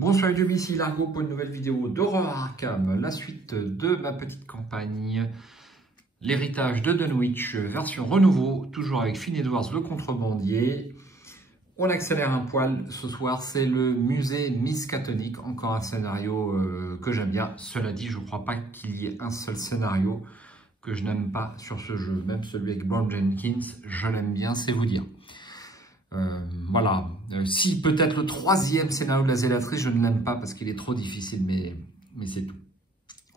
Bonsoir YouTube, ici Largo pour une nouvelle vidéo d'Horror Arkham, la suite de ma petite campagne, l'héritage de Dunwich, version renouveau, toujours avec Finn Edwards le contrebandier. On accélère un poil, ce soir c'est le musée Miskatonic, encore un scénario que j'aime bien. Cela dit, je ne crois pas qu'il y ait un seul scénario que je n'aime pas sur ce jeu, même celui avec Brown Jenkins, je l'aime bien, c'est vous dire. Voilà, si peut-être le troisième scénario de la zélatrice, je ne l'aime pas parce qu'il est trop difficile, mais c'est tout.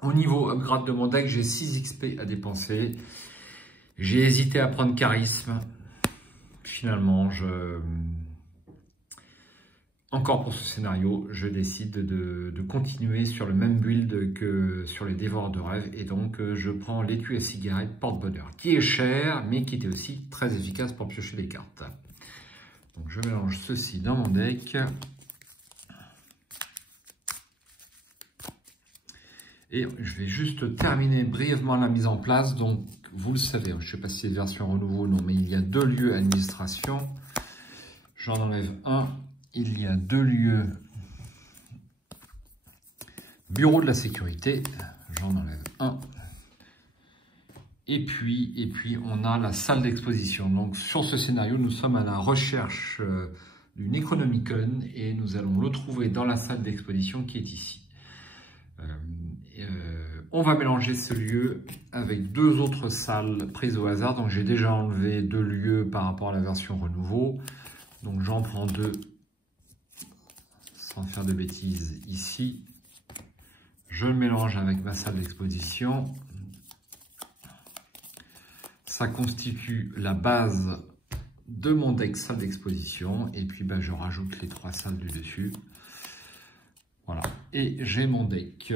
Au niveau upgrade de mon deck, j'ai 6 XP à dépenser. J'ai hésité à prendre charisme. Finalement, encore pour ce scénario, je décide de continuer sur le même build que sur les dévoreurs de rêves. Et donc, je prends l'étui à cigarette porte-bonheur, qui est cher, mais qui était aussi très efficace pour piocher les cartes. Donc je mélange ceci dans mon deck. Et je vais juste terminer brièvement la mise en place. Donc vous le savez, je ne sais pas si c'est version renouveau ou non, mais il y a 2 lieux administration. J'en enlève un. Il y a 2 lieux bureau de la sécurité. J'en enlève un. Et puis, on a la salle d'exposition. Donc, sur ce scénario, nous sommes à la recherche du Necronomicon et nous allons le trouver dans la salle d'exposition qui est ici. On va mélanger ce lieu avec 2 autres salles prises au hasard. Donc, j'ai déjà enlevé 2 lieux par rapport à la version renouveau. Donc, j'en prends 2 sans faire de bêtises ici. Je le mélange avec ma salle d'exposition. Ça constitue la base de mon deck salle d'exposition. Et puis, je rajoute les 3 salles du dessus. Voilà. Et j'ai mon deck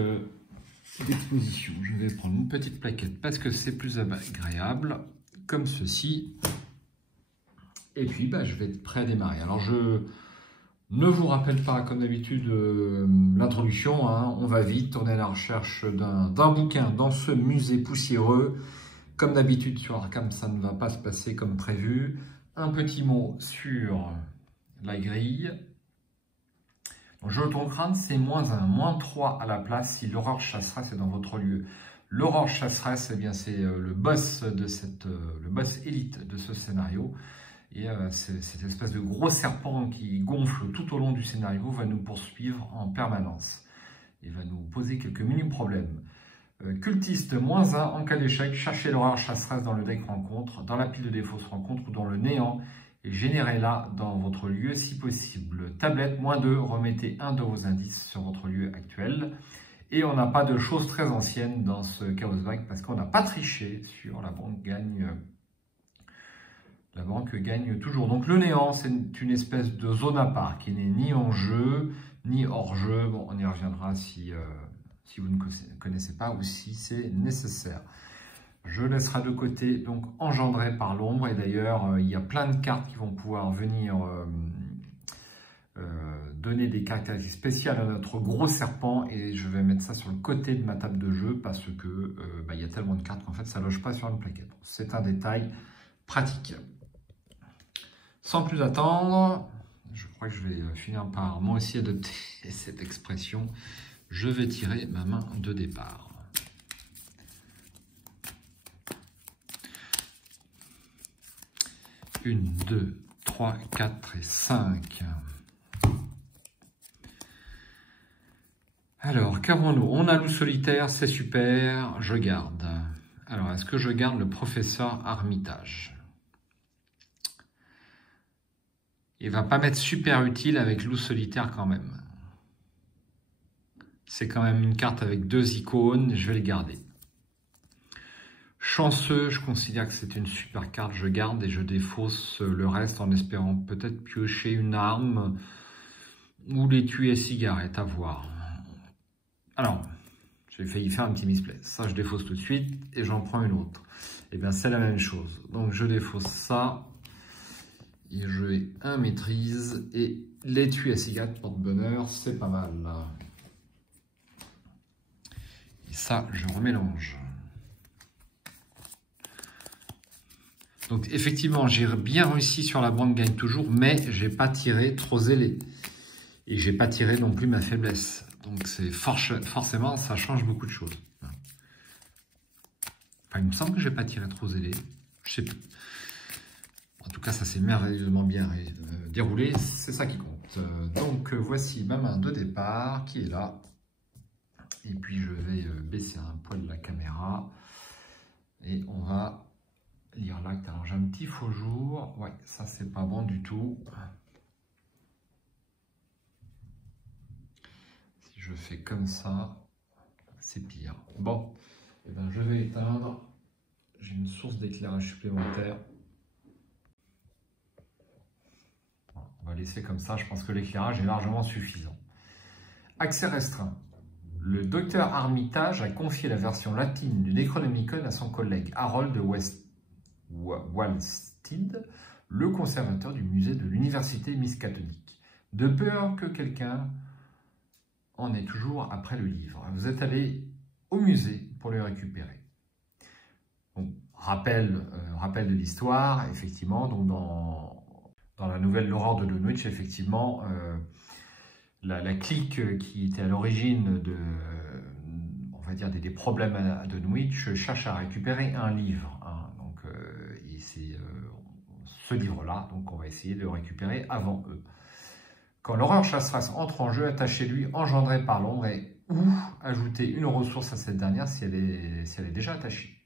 d'exposition. Je vais prendre une petite plaquette parce que c'est plus agréable. Comme ceci. Et puis, je vais être prêt à démarrer. Alors, je ne vous rappelle pas, comme d'habitude, l'introduction. On va vite. On est à la recherche d'un bouquin dans ce musée poussiéreux. Comme d'habitude sur Arkham, ça ne va pas se passer comme prévu. Un petit mot sur la grille. Donc, Jeton crâne, c'est -1, -3 à la place si l'aurore chasseresse est dans votre lieu. L'aurore chasseresse, eh bien, c'est le boss élite de ce scénario. Et cette espèce de gros serpent qui gonfle tout au long du scénario va nous poursuivre en permanence. Il va nous poser quelques mini-problèmes. Cultiste -1, en cas d'échec, cherchez l'horreur chasseresse dans le deck rencontre, dans la pile de défausse rencontre ou dans le néant et générez-la dans votre lieu si possible. Tablette -2, remettez un de vos indices sur votre lieu actuel. Et on n'a pas de choses très anciennes dans ce Chaos Bag parce qu'on n'a pas triché sur la banque gagne. La banque gagne toujours. Donc le néant, c'est une espèce de zone à part qui n'est ni en jeu, ni hors jeu. Bon, on y reviendra si vous ne connaissez pas ou si c'est nécessaire. Je laisserai de côté, donc engendré par l'ombre. Et d'ailleurs, il y a plein de cartes qui vont pouvoir venir donner des caractéristiques spéciales à notre gros serpent. Et je vais mettre ça sur le côté de ma table de jeu parce que il y a tellement de cartes qu'en fait, ça ne loge pas sur une plaquette. C'est un détail pratique. Sans plus attendre, je crois que je vais finir par moi aussi adopter cette expression. Je vais tirer ma main de départ. Une, 2, 3, 4 et 5. Alors, qu'avons-nous? On a loup solitaire, c'est super, je garde. Alors, est-ce que je garde le professeur Armitage? Il ne va pas mettre super utile avec loup solitaire quand même. C'est quand même une carte avec 2 icônes, je vais le garder. Chanceux, je considère que c'est une super carte, je garde et je défausse le reste en espérant peut-être piocher une arme ou l'étui à cigarette, à voir. Alors, j'ai failli faire un petit misplay. Ça, je défausse tout de suite et j'en prends une autre. Et bien, c'est la même chose. Donc, je défausse ça et je vais un maîtrise et l'étui à cigarette porte-bonheur, c'est pas mal. Et ça, je remélange. Donc effectivement, j'ai bien réussi sur la banque gagne toujours, mais j'ai pas tiré trop zélé. Et j'ai pas tiré non plus ma faiblesse. Donc c'est forcément, ça change beaucoup de choses. Enfin, il me semble que j'ai pas tiré trop zélé. Je sais plus. En tout cas, ça s'est merveilleusement bien déroulé. C'est ça qui compte. Donc voici ma main de départ qui est là. Et puis je vais baisser un poil la caméra. Et on va lire l'acte. Alors j'ai un petit faux jour. Ouais, ça c'est pas bon du tout. Si je fais comme ça, c'est pire. Bon, eh ben, je vais éteindre. J'ai une source d'éclairage supplémentaire. On va laisser comme ça. Je pense que l'éclairage est largement suffisant. Accès restreint. Le docteur Armitage a confié la version latine du Necronomicon à son collègue Harold Wallsteed, le conservateur du musée de l'université miskatonique, de peur que quelqu'un en ait toujours après le livre. Vous êtes allé au musée pour le récupérer. Bon, rappel de l'histoire, effectivement, donc dans la nouvelle L'Aurore de Dunwich, effectivement, la clique qui était à l'origine de, on va dire, des problèmes à Dunwich cherche à récupérer un livre. Hein, donc, et c'est ce livre-là, donc on va essayer de le récupérer avant eux. Quand l'horreur chasseresse entre en jeu, attachez-lui, engendré par l'ombre, et ou ajoutez une ressource à cette dernière si elle est déjà attachée.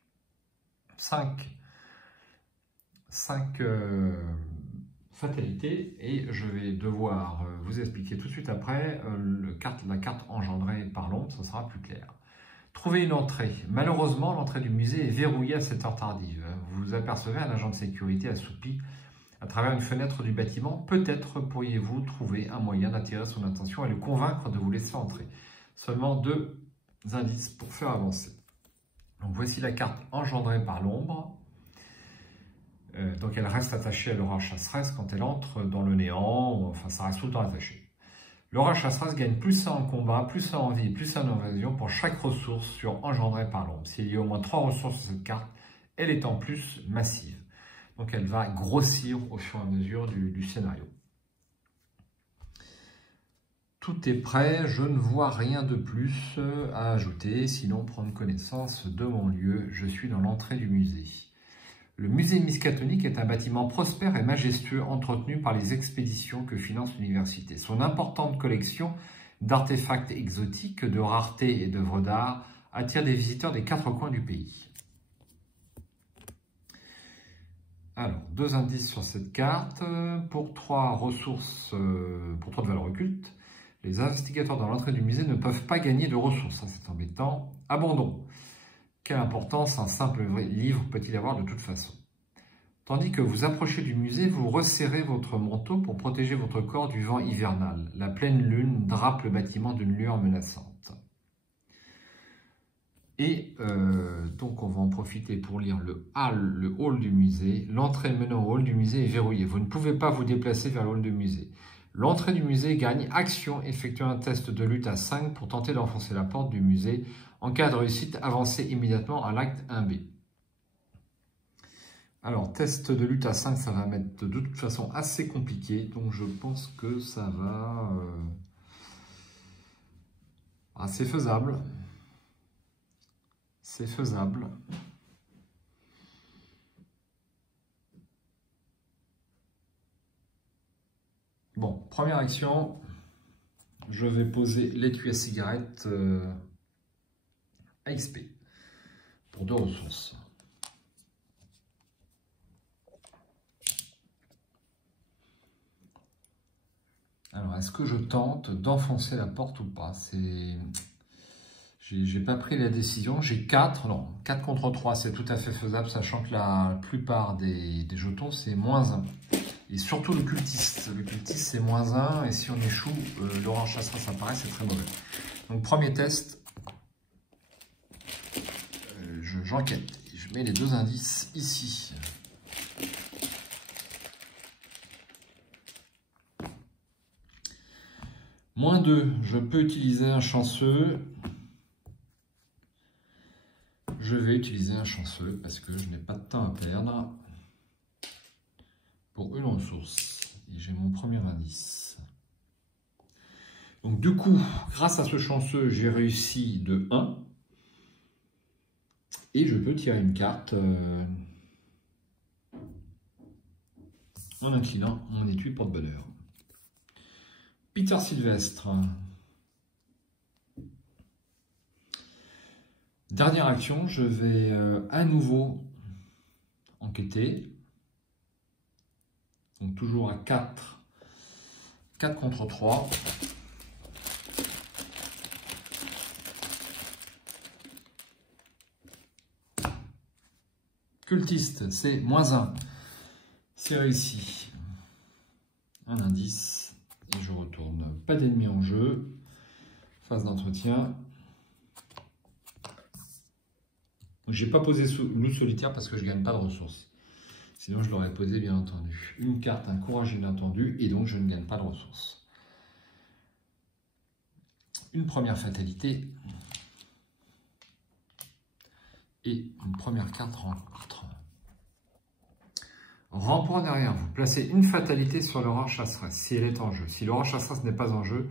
5 fatalité, et je vais devoir vous expliquer tout de suite après la carte engendrée par l'ombre, ça sera plus clair. Trouvez une entrée. Malheureusement, l'entrée du musée est verrouillée à cette heure tardive. Vous apercevez un agent de sécurité assoupi à travers une fenêtre du bâtiment. Peut-être pourriez-vous trouver un moyen d'attirer son attention et le convaincre de vous laisser entrer. Seulement 2 indices pour faire avancer. Donc voici la carte engendrée par l'ombre. Donc elle reste attachée à l'orage chasseresse quand elle entre dans le néant, enfin ça reste tout le temps attaché. L'orage chasseresse gagne plus 1 en combat, plus 1 en vie, plus 1 en invasion pour chaque ressource sur engendrée par l'ombre. S'il y a au moins 3 ressources sur cette carte, elle est en plus massive. Donc elle va grossir au fur et à mesure du scénario. Tout est prêt, je ne vois rien de plus à ajouter, sinon prendre connaissance de mon lieu. Je suis dans l'entrée du musée. Le musée miskatonique est un bâtiment prospère et majestueux entretenu par les expéditions que finance l'université. Son importante collection d'artefacts exotiques, de raretés et d'œuvres d'art attire des visiteurs des 4 coins du pays. Alors, 2 indices sur cette carte. Pour 3 ressources, pour 3 de valeur occulte, les investigateurs dans l'entrée du musée ne peuvent pas gagner de ressources. Ça, c'est embêtant. Abandon. Quelle importance un simple livre peut-il avoir de toute façon? Tandis que vous approchez du musée, vous resserrez votre manteau pour protéger votre corps du vent hivernal. La pleine lune drape le bâtiment d'une lueur menaçante. Et donc on va en profiter pour lire le hall du musée. L'entrée menant au hall du musée est verrouillée. Vous ne pouvez pas vous déplacer vers le hall du musée. L'entrée du musée gagne action. Effectuez un test de lutte à 5 pour tenter d'enfoncer la porte du musée. En cas de réussite, avancez immédiatement à l'acte 1B. Alors, test de lutte à 5, ça va mettre de toute façon assez compliqué. Donc, je pense que ça va... c'est faisable. C'est faisable. Bon, première action. Je vais poser l'étui à cigarette à XP pour 2 ressources. Alors, est-ce que je tente d'enfoncer la porte ou pas? J'ai pas pris la décision. J'ai 4. Non, 4 contre 3, c'est tout à fait faisable, sachant que la plupart des jetons, c'est -1. Et surtout le cultiste. Le cultiste, c'est -1. Et si on échoue, l'orange chasseresse apparaît, c'est très mauvais. Donc, premier test. J'enquête. Je mets les 2 indices ici. -2, je peux utiliser un chanceux. Je vais utiliser un chanceux parce que je n'ai pas de temps à perdre pour une ressource. Et j'ai mon premier indice. Donc du coup, grâce à ce chanceux, j'ai réussi de 1. Et je peux tirer une carte en inclinant mon étui porte-bonheur. Peter Sylvestre. Dernière action, je vais à nouveau enquêter. Donc toujours à 4. 4 contre 3. Cultiste, c'est -1. C'est réussi. Un indice. Et je retourne. Pas d'ennemis en jeu. Phase d'entretien. J'ai pas posé loup solitaire parce que je gagne pas de ressources. Sinon, je l'aurais posé, bien entendu. Une carte, un courage inattendu, et donc je ne gagne pas de ressources. Une première fatalité. Et une première carte rencontre. Rempart derrière vous. Placez une fatalité sur l'aura chasseresse, si elle est en jeu. Si l'aura chasseresse n'est pas en jeu,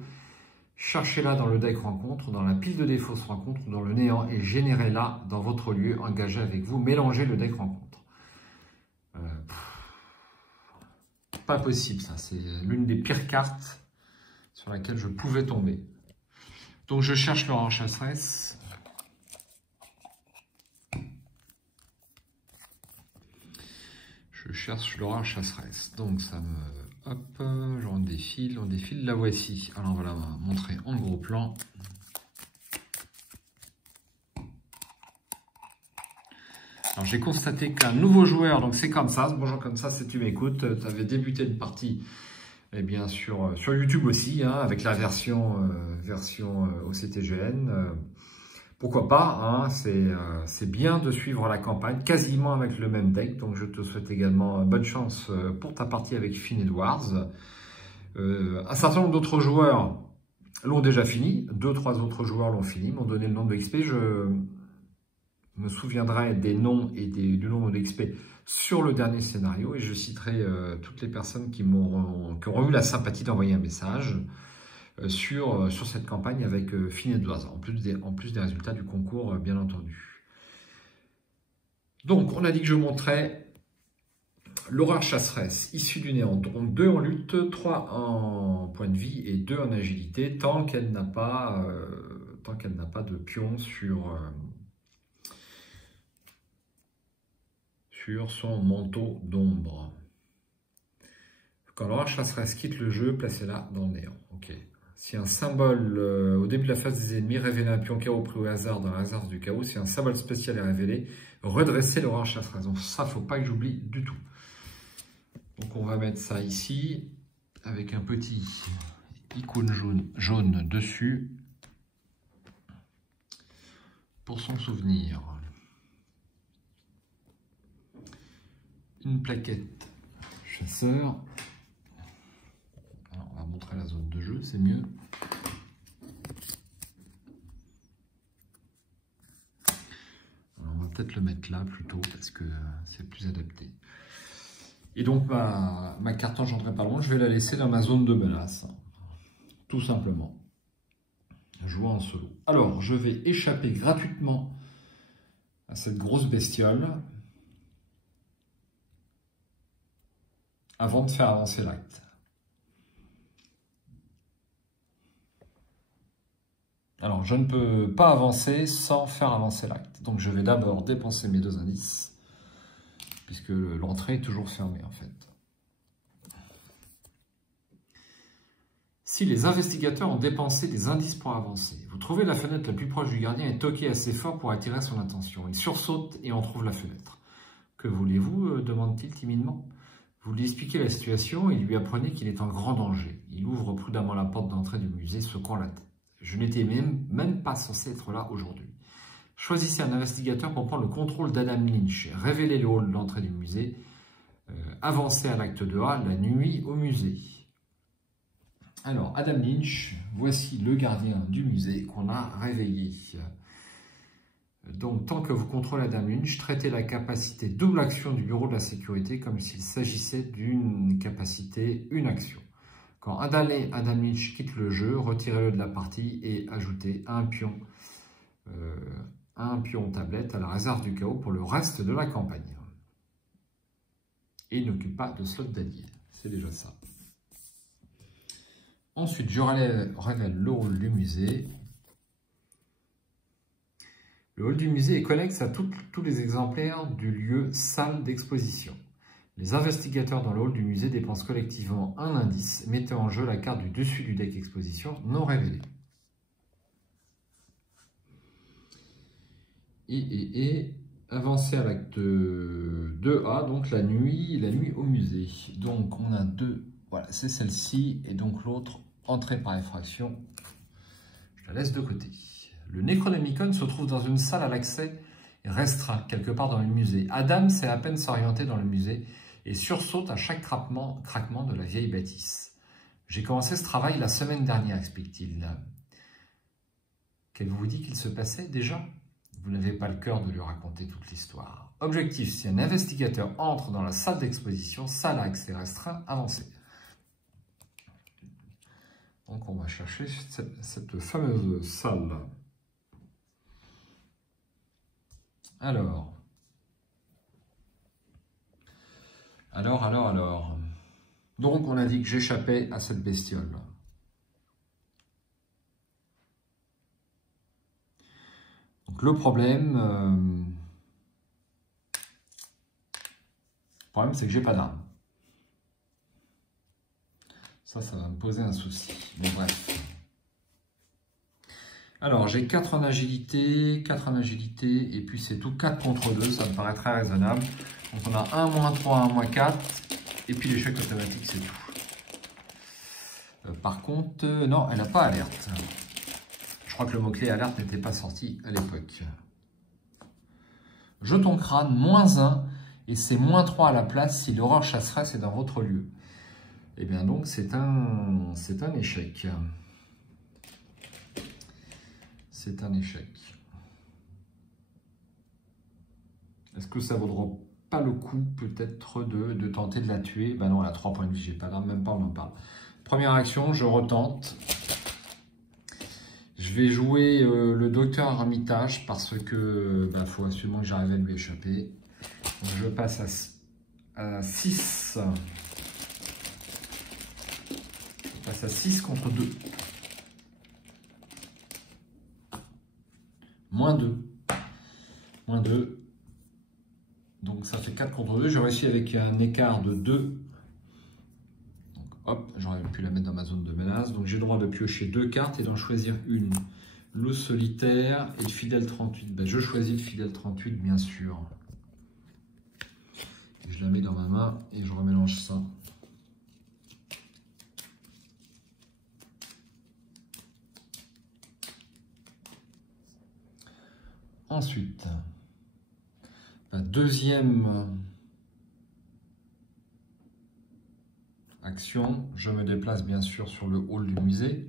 cherchez-la dans le deck rencontre, dans la pile de défauts rencontre ou dans le néant et générez-la dans votre lieu, engagé avec vous. Mélangez le deck rencontre. Pas possible, ça. C'est l'une des pires cartes sur laquelle je pouvais tomber. Donc je cherche l'aura chasseresse. Je cherche l'aura chasseresse. Donc ça me... Hop, on défile, la voici. Alors on va la montrer en gros plan. Alors j'ai constaté qu'un nouveau joueur, donc c'est comme ça, bonjour comme ça, si tu m'écoutes, tu avais débuté une partie, eh bien sur YouTube aussi, hein, avec la version OCTGN. Pourquoi pas, hein, c'est bien de suivre la campagne, quasiment avec le même deck, donc je te souhaite également bonne chance pour ta partie avec Finn Edwards. Un certain nombre d'autres joueurs l'ont déjà fini, 2-3 autres joueurs l'ont fini, m'ont donné le nombre de XP, je me souviendrai des noms et du nombre d'XP sur le dernier scénario, et je citerai toutes les personnes qui auront eu la sympathie d'envoyer un message sur cette campagne avec Finn Edwards, en plus des résultats du concours, bien entendu. Donc, on a dit que je montrais l'aura chasseresse, issue du néant. Donc, 2 en lutte, 3 en point de vie et 2 en agilité, tant qu'elle n'a pas de pion sur son manteau d'ombre. Quand l'aura chasseresse quitte le jeu, placez-la dans le néant. Ok. Si un symbole, au début de la phase des ennemis, révélez un pion chaos pris au hasard dans la réserve du chaos. Si un symbole spécial est révélé, redressez l'aura chasseresse. Donc ça, faut pas que j'oublie du tout. Donc on va mettre ça ici, avec un petit icône jaune dessus, pour son souvenir. Une plaquette chasseur. Alors, on va montrer la zone de jeu, c'est mieux. Alors, on va peut-être le mettre là plutôt parce que c'est plus adapté. Et donc ma carte engendrée pas loin, je vais la laisser dans ma zone de menace. Tout simplement. Jouant en solo. Alors, je vais échapper gratuitement à cette grosse bestiole avant de faire avancer l'acte. Alors, je ne peux pas avancer sans faire avancer l'acte. Donc, je vais d'abord dépenser mes 2 indices, puisque l'entrée est toujours fermée, en fait. Si les investigateurs ont dépensé des indices pour avancer, vous trouvez la fenêtre la plus proche du gardien et toquez assez fort pour attirer son attention. Il sursaute et en trouve la fenêtre. Que voulez-vous demande-t-il timidement. Vous lui expliquez la situation et lui apprenez qu'il est en grand danger. Il ouvre prudemment la porte d'entrée du musée, secouant la tête. Je n'étais même pas censé être là aujourd'hui. Choisissez un investigateur pour prendre le contrôle d'Adam Lynch. Révélez le hall d'entrée du musée. Avancez à l'acte 2A, la nuit au musée. Alors, Adam Lynch, voici le gardien du musée qu'on a réveillé. Donc, tant que vous contrôlez Adam Lynch, traitez la capacité double action du bureau de la sécurité comme s'il s'agissait d'une capacité une action. Quand Adamich quitte le jeu, retirez-le de la partie et ajoutez un pion tablette à la réserve du chaos pour le reste de la campagne. Et il n'occupe pas de slot d'allié. C'est déjà ça. Ensuite, je révèle le hall du musée. Le hall du musée est connexe à tous les exemplaires du lieu salle d'exposition. Les investigateurs dans le hall du musée dépensent collectivement un indice, mettant en jeu la carte du dessus du deck exposition non révélée. Et avancer à l'acte 2A, donc la nuit au musée. Donc on a deux, voilà, c'est celle-ci, et donc l'autre, entrée par effraction, je la laisse de côté. Le Necronomicon se trouve dans une salle à l'accès restreint, quelque part dans le musée. Adam sait à peine s'orienter dans le musée et sursaute à chaque craquement de la vieille bâtisse. J'ai commencé ce travail la semaine dernière, explique-t-il. Qu'elle vous dit qu'il se passait déjà ? Vous n'avez pas le cœur de lui raconter toute l'histoire. Objectif, si un investigateur entre dans la salle d'exposition, salle à accès restreint, avancez. Donc on va chercher cette fameuse salle. Alors. Donc on a dit que j'échappais à cette bestiole. Donc le problème c'est que j'ai pas d'arme. Ça va me poser un souci. Mais bref. Alors, j'ai 4 en agilité, et puis c'est tout 4 contre 2, ça me paraît très raisonnable. Donc on a 1, -3, 1, -4, et puis l'échec automatique, c'est tout. Par contre, non, elle n'a pas alerte. Je crois que le mot-clé alerte n'était pas sorti à l'époque. Jeton crâne, -1, et c'est -3 à la place si l'horreur chasseresse est dans votre lieu. Et bien donc, c'est un échec. C'est un échec. Est-ce que ça vaudra pas le coup peut-être de tenter de la tuer? Ben non, elle a 3 points de vie, j'ai pas d'arme, même pas on en parle. Première action, je retente. Je vais jouer le docteur Armitage parce que faut absolument que j'arrive à lui échapper. Donc, je passe à 6. Je passe à 6 contre 2. -2. Donc ça fait 4 contre 2. J'ai réussi avec un écart de 2. Donc hop, j'aurais pu la mettre dans ma zone de menace. Donc j'ai le droit de piocher 2 cartes et d'en choisir une. Loup solitaire et le fidèle 38. Ben, je choisis le fidèle 38, bien sûr. Et je la mets dans ma main et je remélange ça. Ensuite, la deuxième action, je me déplace bien sûr sur le hall du musée.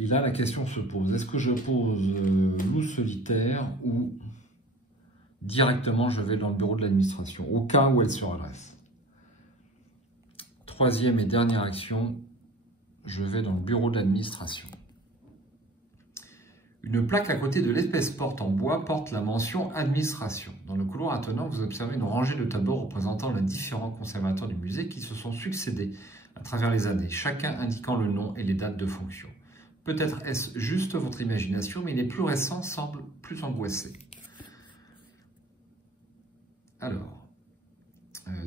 Et là, la question se pose, est-ce que je pose loup solitaire ou directement je vais dans le bureau de l'administration, au cas où elle se redresse? Troisième et dernière action, je vais dans le bureau de l'administration. Une plaque à côté de l'espèce porte en bois porte la mention administration. Dans le couloir attenant, vous observez une rangée de tableaux représentant les différents conservateurs du musée qui se sont succédés à travers les années, chacun indiquant le nom et les dates de fonction. Peut-être est-ce juste votre imagination, mais les plus récents semblent plus angoissés. Alors,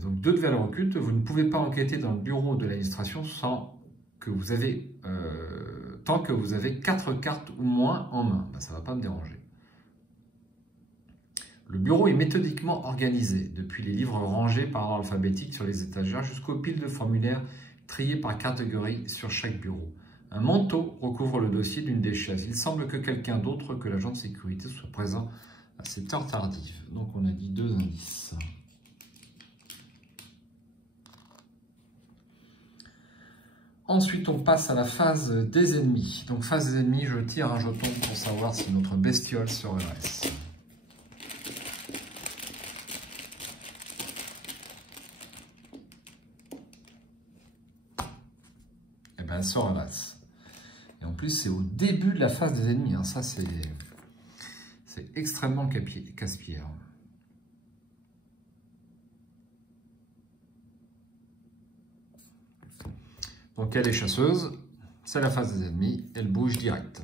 donc 2 de valeur occulte, vous ne pouvez pas enquêter dans le bureau de l'administration sans que vous avez... tant que vous avez 4 cartes ou moins en main. Ben, ça ne va pas me déranger. Le bureau est méthodiquement organisé, depuis les livres rangés par ordre alphabétique sur les étagères jusqu'aux piles de formulaires triés par catégorie sur chaque bureau. Un manteau recouvre le dossier d'une des chaises. Il semble que quelqu'un d'autre que l'agent de sécurité soit présent à cette heure tardive. Donc on a dit 2 indices. Ensuite, on passe à la phase des ennemis. Donc, phase des ennemis, je tire un jeton pour savoir si notre bestiole se redresse. elle se ramasse. Et en plus, c'est au début de la phase des ennemis. Hein. Ça, c'est extrêmement casse-pied. Donc, elle est chasseuse. C'est la phase des ennemis. Elle bouge direct.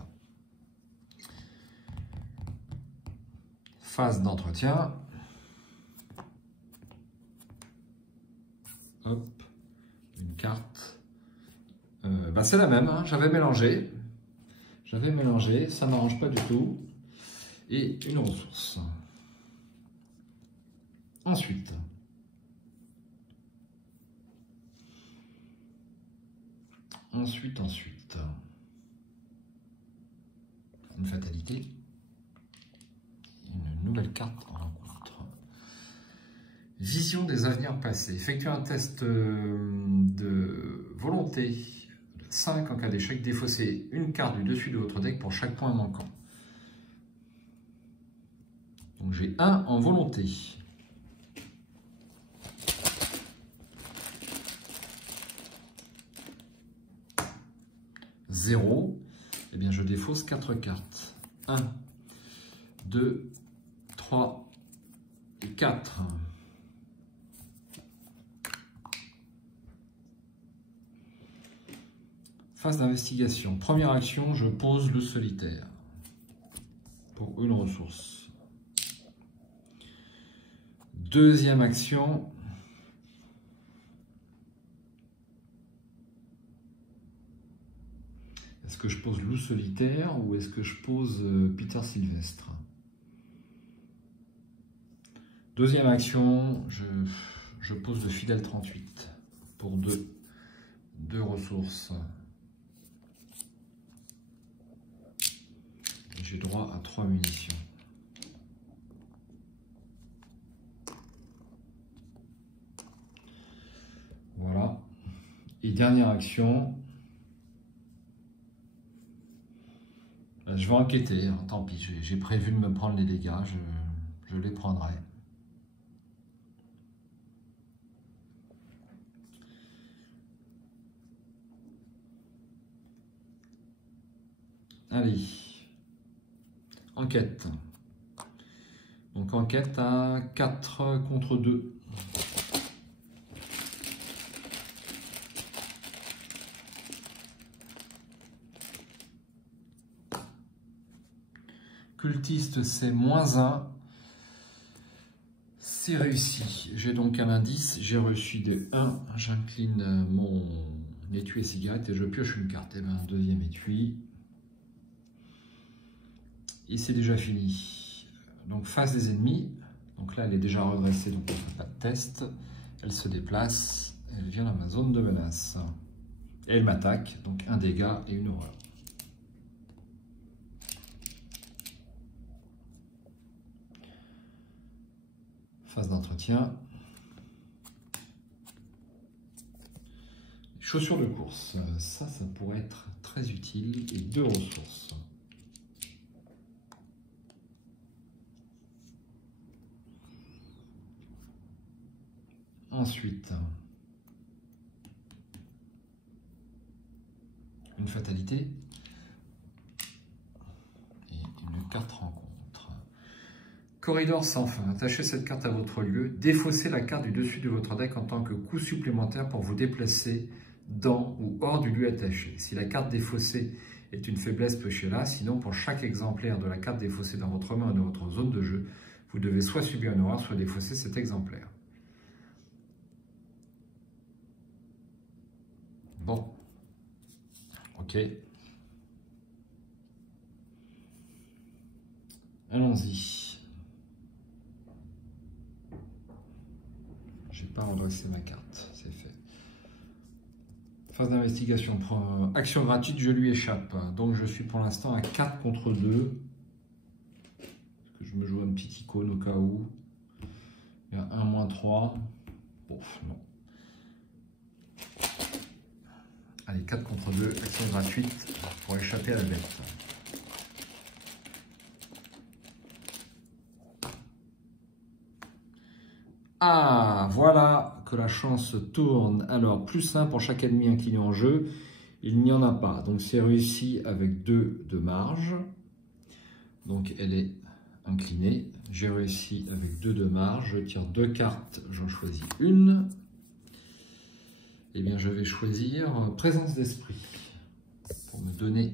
Phase d'entretien. Hop, une carte. C'est la même, hein. J'avais mélangé, ça n'arrange pas du tout. Et une ressource. Ensuite, une fatalité. Une nouvelle carte en rencontre. Vision des avenirs passés. Effectuez un test de volonté 5 en cas d'échec. Défaussez une carte du dessus de votre deck pour chaque point manquant. Donc j'ai 1 en volonté. Zéro. Eh bien je défausse 4 cartes. 1, 2, 3 et 4. Phase d'investigation. Première action, je pose le solitaire pour une ressource. Deuxième action, est-ce que je pose loup solitaire ou est-ce que je pose Peter Sylvestre? Deuxième action, je pose le fidèle 38 pour deux ressources. J'ai droit à 3 munitions. Voilà. Et dernière action. Je vais enquêter. Hein. Tant pis, j'ai prévu de me prendre les dégâts. Je les prendrai. Allez. Enquête. Donc enquête à 4 contre 2. Cultiste, c'est -1. C'est réussi. J'ai donc un indice. J'ai reçu des 1. J'incline mon étui à cigarette et je pioche une carte. Et bien, deuxième étui. Et c'est déjà fini. Donc phase des ennemis. Donc là, elle est déjà redressée, donc on ne fait pas de test. Elle se déplace. Elle vient dans ma zone de menace. Et elle m'attaque. Donc un dégât et une horreur. Phase d'entretien. Chaussures de course. Ça pourrait être très utile. Et 2 ressources. Ensuite, une fatalité et une carte rencontre. Corridor sans fin. Attachez cette carte à votre lieu. Défaussez la carte du dessus de votre deck en tant que coût supplémentaire pour vous déplacer dans ou hors du lieu attaché. Si la carte défaussée est une faiblesse, pionchez-la. Sinon, pour chaque exemplaire de la carte défaussée dans votre main ou dans votre zone de jeu, vous devez soit subir une horreur, soit défausser cet exemplaire. Bon, ok. Allons-y. J'ai pas redressé ma carte, c'est fait. Phase d'investigation. Action gratuite, je lui échappe. Donc je suis pour l'instant à 4 contre 2. Est-ce que je me joue un petit icône au cas où? Il y a 1 -3. Bon, non. Allez, 4 contre 2, action gratuite pour échapper à la bête. Ah, voilà que la chance tourne. Alors, +1 pour chaque ennemi incliné en jeu. Il n'y en a pas. Donc c'est réussi avec 2 de marge. Donc elle est inclinée. J'ai réussi avec 2 de marge. Je tire 2 cartes, j'en choisis une. Eh bien je vais choisir présence d'esprit pour me donner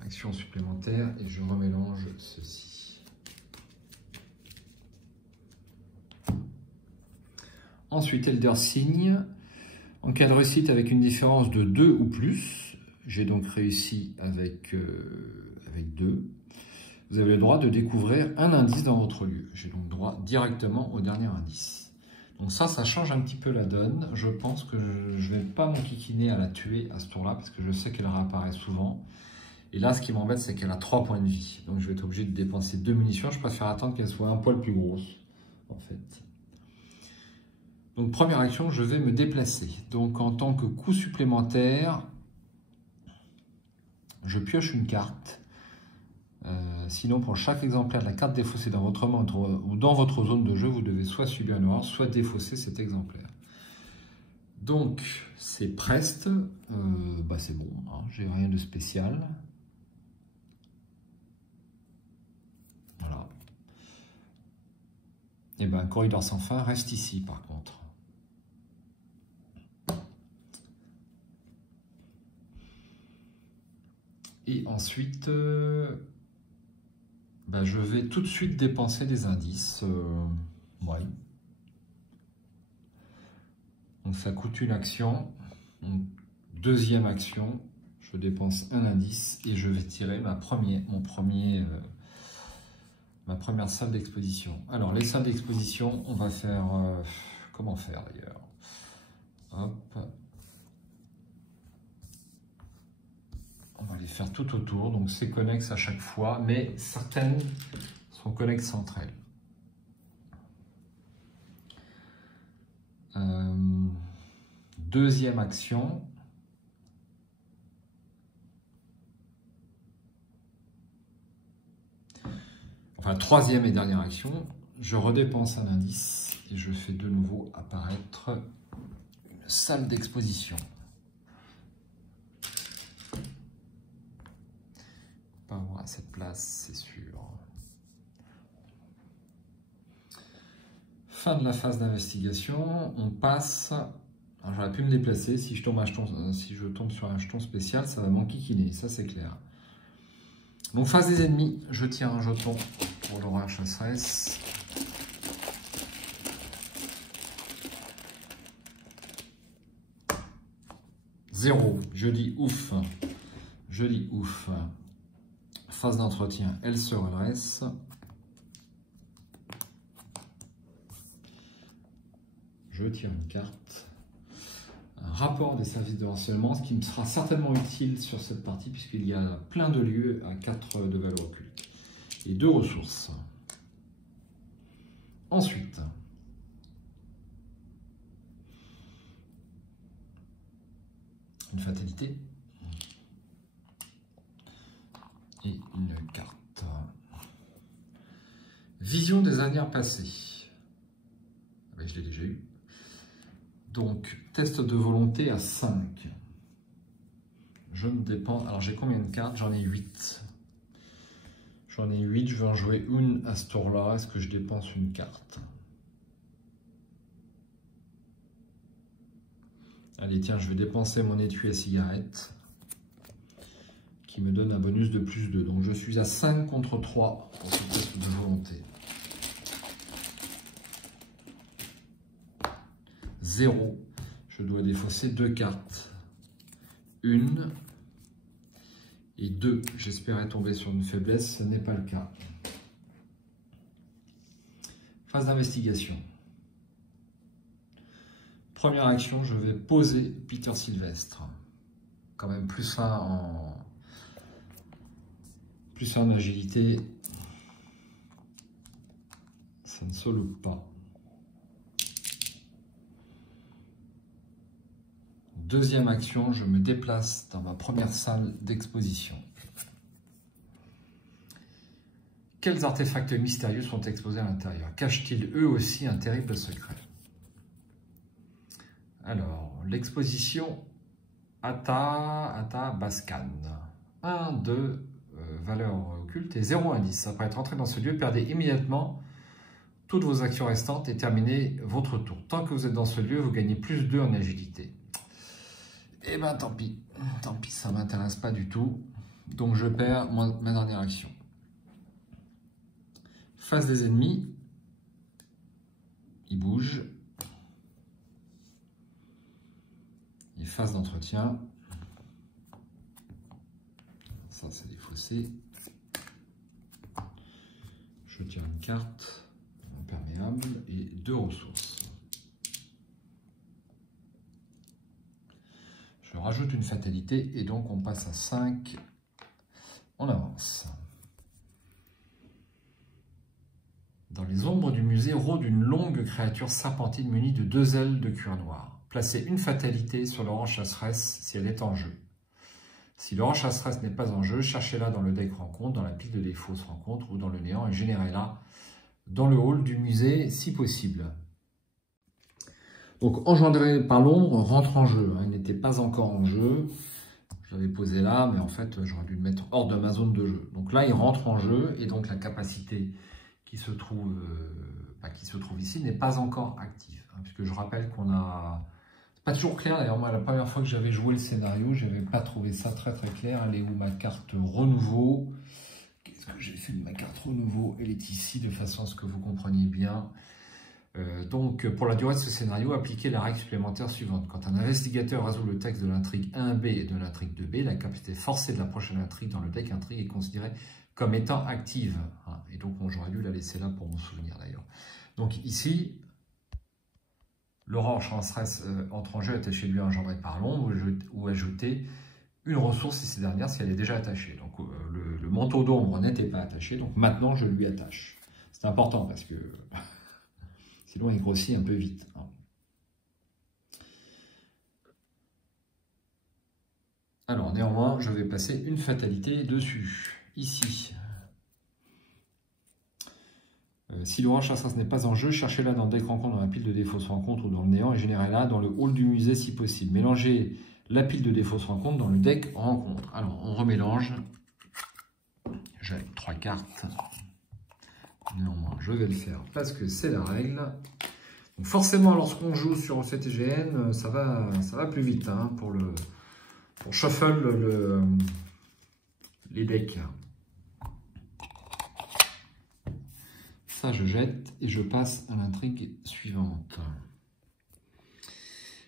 action supplémentaire et je remélange ceci. Ensuite, Elder Sign. En cas de réussite avec une différence de 2 ou plus, j'ai donc réussi avec 2, vous avez le droit de découvrir un indice dans votre lieu. J'ai donc droit directement au dernier indice. Donc ça change un petit peu la donne. Je pense que je ne vais pas m'enquiquiner à la tuer à ce tour-là, parce que je sais qu'elle réapparaît souvent. Et là, ce qui m'embête, c'est qu'elle a 3 points de vie. Donc je vais être obligé de dépenser 2 munitions. Je préfère attendre qu'elle soit un poil plus grosse, en fait. Donc première action, je vais me déplacer. Donc en tant que coup supplémentaire, je pioche une carte. Sinon, pour chaque exemplaire de la carte défaussée dans votre main ou dans votre zone de jeu, vous devez soit subir une horreur, soit défausser cet exemplaire. Donc c'est Prest. C'est bon, hein, j'ai rien de spécial. Voilà. Et bien, Corridor sans fin reste ici par contre. Et ensuite, je vais tout de suite dépenser des indices. Ouais. Donc ça coûte une action. Donc, deuxième action, je dépense un indice et je vais tirer ma première salle d'exposition. Alors les salles d'exposition, on va faire... comment faire d'ailleurs? Hop. On va les faire tout autour, donc c'est connexe à chaque fois, mais certaines sont connexes entre elles. Deuxième action. Enfin, troisième et dernière action, je redépense un indice et je fais de nouveau apparaître une salle d'exposition. Pas avoir à cette place, c'est sûr. Fin de la phase d'investigation, on passe... Alors j'aurais pu me déplacer, si je tombe sur un jeton spécial, ça va m'enquiquiner, ça c'est clair. Donc face des ennemis, je tire un jeton pour l'horreur chasseresse. Zéro, je dis ouf. Je dis ouf. Phase d'entretien, elle se redresse. Je tire une carte. Un rapport des services de renseignement, ce qui me sera certainement utile sur cette partie, puisqu'il y a plein de lieux à 4 de valeur occulte. Et 2 ressources. Ensuite, une fatalité. Et une carte. Vision des années passées. Je l'ai déjà eu. Donc, test de volonté à 5. Je me dépense... Alors, j'ai combien de cartes? J'en ai 8. J'en ai 8, je vais en jouer une à ce tour-là. Est-ce que je dépense une carte? Allez, tiens, je vais dépenser mon étui à cigarette, qui me donne un bonus de plus 2. Donc, je suis à 5 contre 3 pour ce test de volonté. 0. Je dois défausser 2 cartes. 1 et 2. J'espérais tomber sur une faiblesse, ce n'est pas le cas. Phase d'investigation. Première action, je vais poser Peter Sylvestre. Quand même plus 1 en agilité. Ça ne se loupe pas. Deuxième action, je me déplace dans ma première salle d'exposition. Quels artefacts mystérieux sont exposés à l'intérieur? Cachent-ils eux aussi un terrible secret? Alors, l'exposition Athabascan. 1, 2, valeur occulte et 0 indice. Après être entré dans ce lieu, perdez immédiatement toutes vos actions restantes et terminez votre tour. Tant que vous êtes dans ce lieu, vous gagnez plus 2 en agilité. Eh ben tant pis, ça ne m'intéresse pas du tout. Donc je perds ma dernière action. Face des ennemis, il bouge. Et phase d'entretien. Ça c'est défaussé. Je tire une carte imperméable et 2 ressources. Je rajoute une fatalité et donc on passe à 5. On avance. Dans les ombres du musée rôde une longue créature serpentine munie de 2 ailes de cuir noir. Placez une fatalité sur l'orange chasseresse si elle est en jeu. Si l'orange chasseresse n'est pas en jeu, cherchez-la dans le deck rencontre, dans la pile de défauts rencontre ou dans le néant et générez-la dans le hall du musée si possible. Donc engendré par l'ombre rentre en jeu. Il n'était pas encore en jeu. Je l'avais posé là, mais en fait j'aurais dû le mettre hors de ma zone de jeu. Donc là il rentre en jeu et donc la capacité qui se trouve ici n'est pas encore active. Puisque je rappelle qu'on a... C'est pas toujours clair d'ailleurs, moi la première fois que j'avais joué le scénario, je n'avais pas trouvé ça très clair. Elle est où ma carte renouveau? Qu'est-ce que j'ai fait de ma carte renouveau? Elle est ici de façon à ce que vous compreniez bien. Donc, pour la durée de ce scénario, appliquez la règle supplémentaire suivante. Quand un investigateur résout le texte de l'intrigue 1B et de l'intrigue 2B, la capacité forcée de la prochaine intrigue dans le deck intrigue est considérée comme étant active. Et donc, j'aurais dû la laisser là pour mon souvenir d'ailleurs. Donc ici, l'orange chasseresse entre en jeu attaché lui engendré par l'ombre ou ajouter une ressource si c'est dernière, si elle est déjà attachée. Donc le manteau d'ombre n'était pas attaché, donc maintenant je lui attache. C'est important parce que... Sinon, il grossit un peu vite. Alors, néanmoins, je vais passer une fatalité dessus. Ici. Si l'orange chasseresse n'est pas en jeu, cherchez-la dans le deck rencontre, dans la pile de défausses rencontre ou dans le néant et générez-la dans le hall du musée si possible. Mélangez la pile de défausses rencontre dans le deck rencontre. Alors, on remélange. J'ai 3 cartes. Néanmoins, je vais le faire parce que c'est la règle. Donc forcément, lorsqu'on joue sur cette IGN, ça va plus vite pour shuffle les decks. Ça, je jette et je passe à l'intrigue suivante.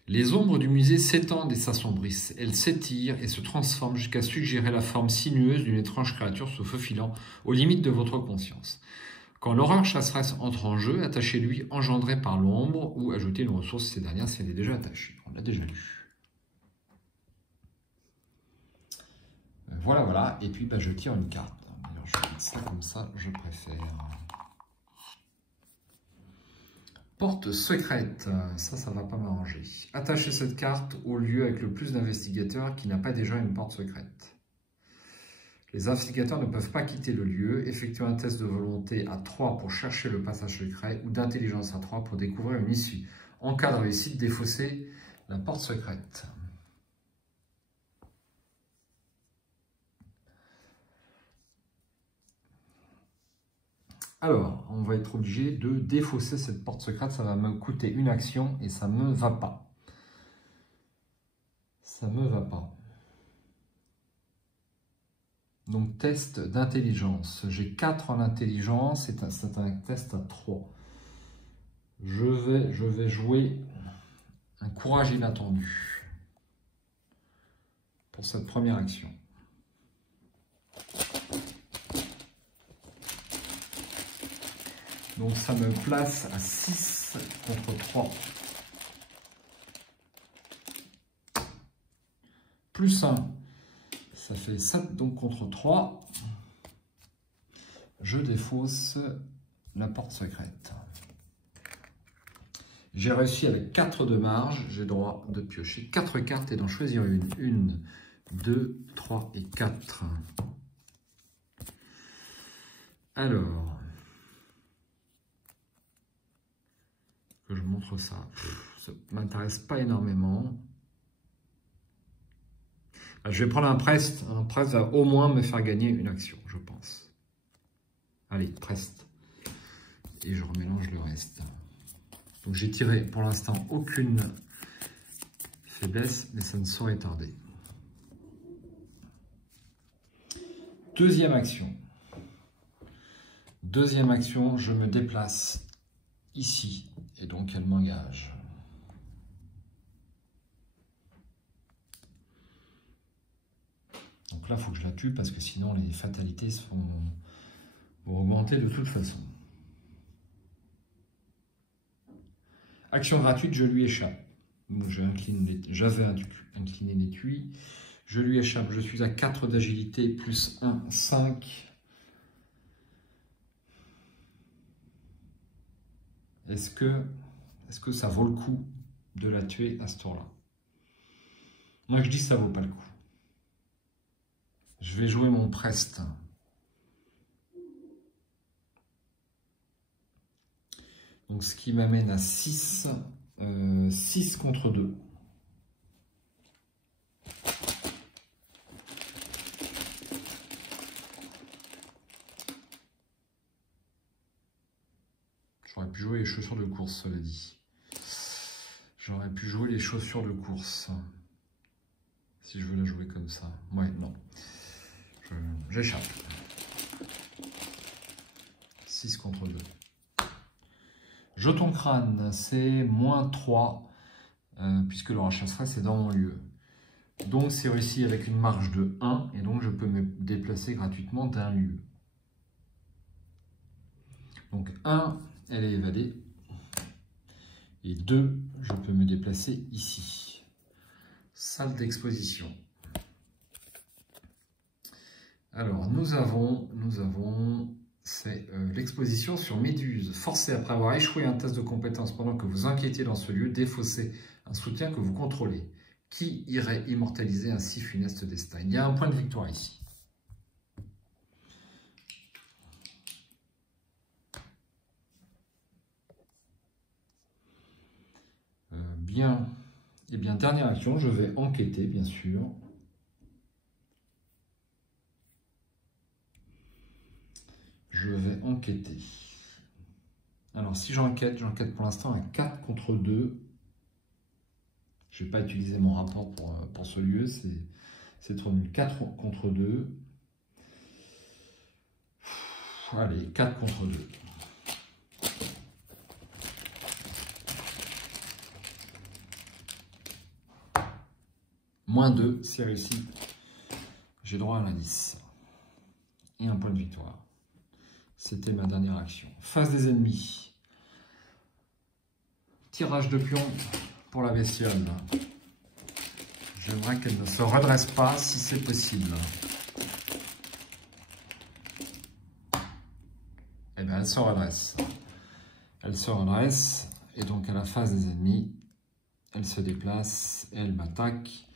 Les ombres du musée s'étendent et s'assombrissent. Elles s'étirent et se transforment jusqu'à suggérer la forme sinueuse d'une étrange créature se faufilant aux limites de votre conscience. Quand l'horreur chasseresse entre en jeu, attachez-lui engendré par l'ombre ou ajoutez une ressource si cette dernière si elle est déjà attachée. On l'a déjà lu. Voilà. Et puis je tire une carte. D'ailleurs, je fais ça comme ça, je préfère. Porte secrète. Ça va pas m'arranger. Attachez cette carte au lieu avec le plus d'investigateurs qui n'a pas déjà une porte secrète. Les investigateurs ne peuvent pas quitter le lieu. Effectuez un test de volonté à 3 pour chercher le passage secret ou d'intelligence à 3 pour découvrir une issue. En cas de réussite, défaussez la porte secrète. Alors, on va être obligé de défausser cette porte secrète. Ça va me coûter une action et ça ne me va pas. Ça ne me va pas. Donc, test d'intelligence. J'ai 4 en intelligence. C'est un test à 3. Je vais jouer un courage inattendu pour cette première action. Donc, ça me place à 6 contre 3. Plus 1. Ça fait 7 donc contre 3. Je défausse la porte secrète. J'ai réussi avec 4 de marge. J'ai le droit de piocher 4 cartes et d'en choisir une. 1, 2, 3 et 4. Alors, que je montre ça. Ça ne m'intéresse pas énormément. Je vais prendre un Prest. Un Prest va au moins me faire gagner une action, je pense. Allez, Prest. Et je remélange le reste. Donc j'ai tiré pour l'instant aucune faiblesse, mais ça ne saurait tarder. Deuxième action. Deuxième action, je me déplace ici. Et donc elle m'engage. Donc là, il faut que je la tue parce que sinon les fatalités vont augmenter de toute façon. Action gratuite, je lui échappe. J'avais incliné l'étui. Je lui échappe. Je suis à 4 d'agilité plus 1, 5. Est-ce que ça vaut le coup de la tuer à ce tour-là? Moi, je dis que ça vaut pas le coup. Je vais jouer mon Prest. Donc, ce qui m'amène à 6, 6 contre 2. J'aurais pu jouer les chaussures de course, cela dit. J'aurais pu jouer les chaussures de course. Si je veux la jouer comme ça. Ouais, non. J'échappe. 6 contre 2. Jeton crâne, c'est moins 3, puisque le rachat c'est dans mon lieu. Donc c'est réussi avec une marge de 1, et donc je peux me déplacer gratuitement d'un lieu. Donc 1, elle est évadée. Et 2, je peux me déplacer ici. Salle d'exposition. Alors, nous avons c'est l'exposition sur Méduse. Forcé après avoir échoué un test de compétence pendant que vous enquêtiez dans ce lieu, défaussez un soutien que vous contrôlez. Qui irait immortaliser un si funeste destin? Il y a un point de victoire ici. Bien. Eh bien, dernière action, je vais enquêter, bien sûr. Je vais enquêter. Alors, si j'enquête pour l'instant à 4 contre 2. Je ne vais pas utiliser mon rapport pour ce lieu, c'est trop nul. 4 contre 2. Allez, 4 contre 2. Moins 2, c'est réussi. J'ai droit à un indice. Et un point de victoire. C'était ma dernière action. Face des ennemis. Tirage de pion pour la bestiole. J'aimerais qu'elle ne se redresse pas si c'est possible. Eh bien, elle se redresse. Elle se redresse. Et donc, à la face des ennemis, elle se déplace et elle m'attaque.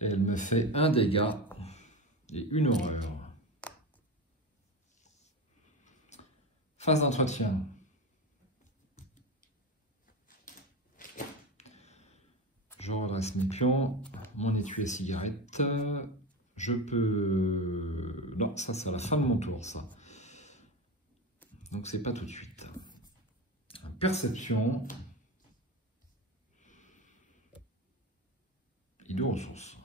Et elle me fait un dégât et une horreur. Phase d'entretien. Je redresse mes pions, mon étui à cigarette. Je peux... Non, ça c'est à la fin de mon tour, ça. Donc c'est pas tout de suite. Perception. Et 2 ressources.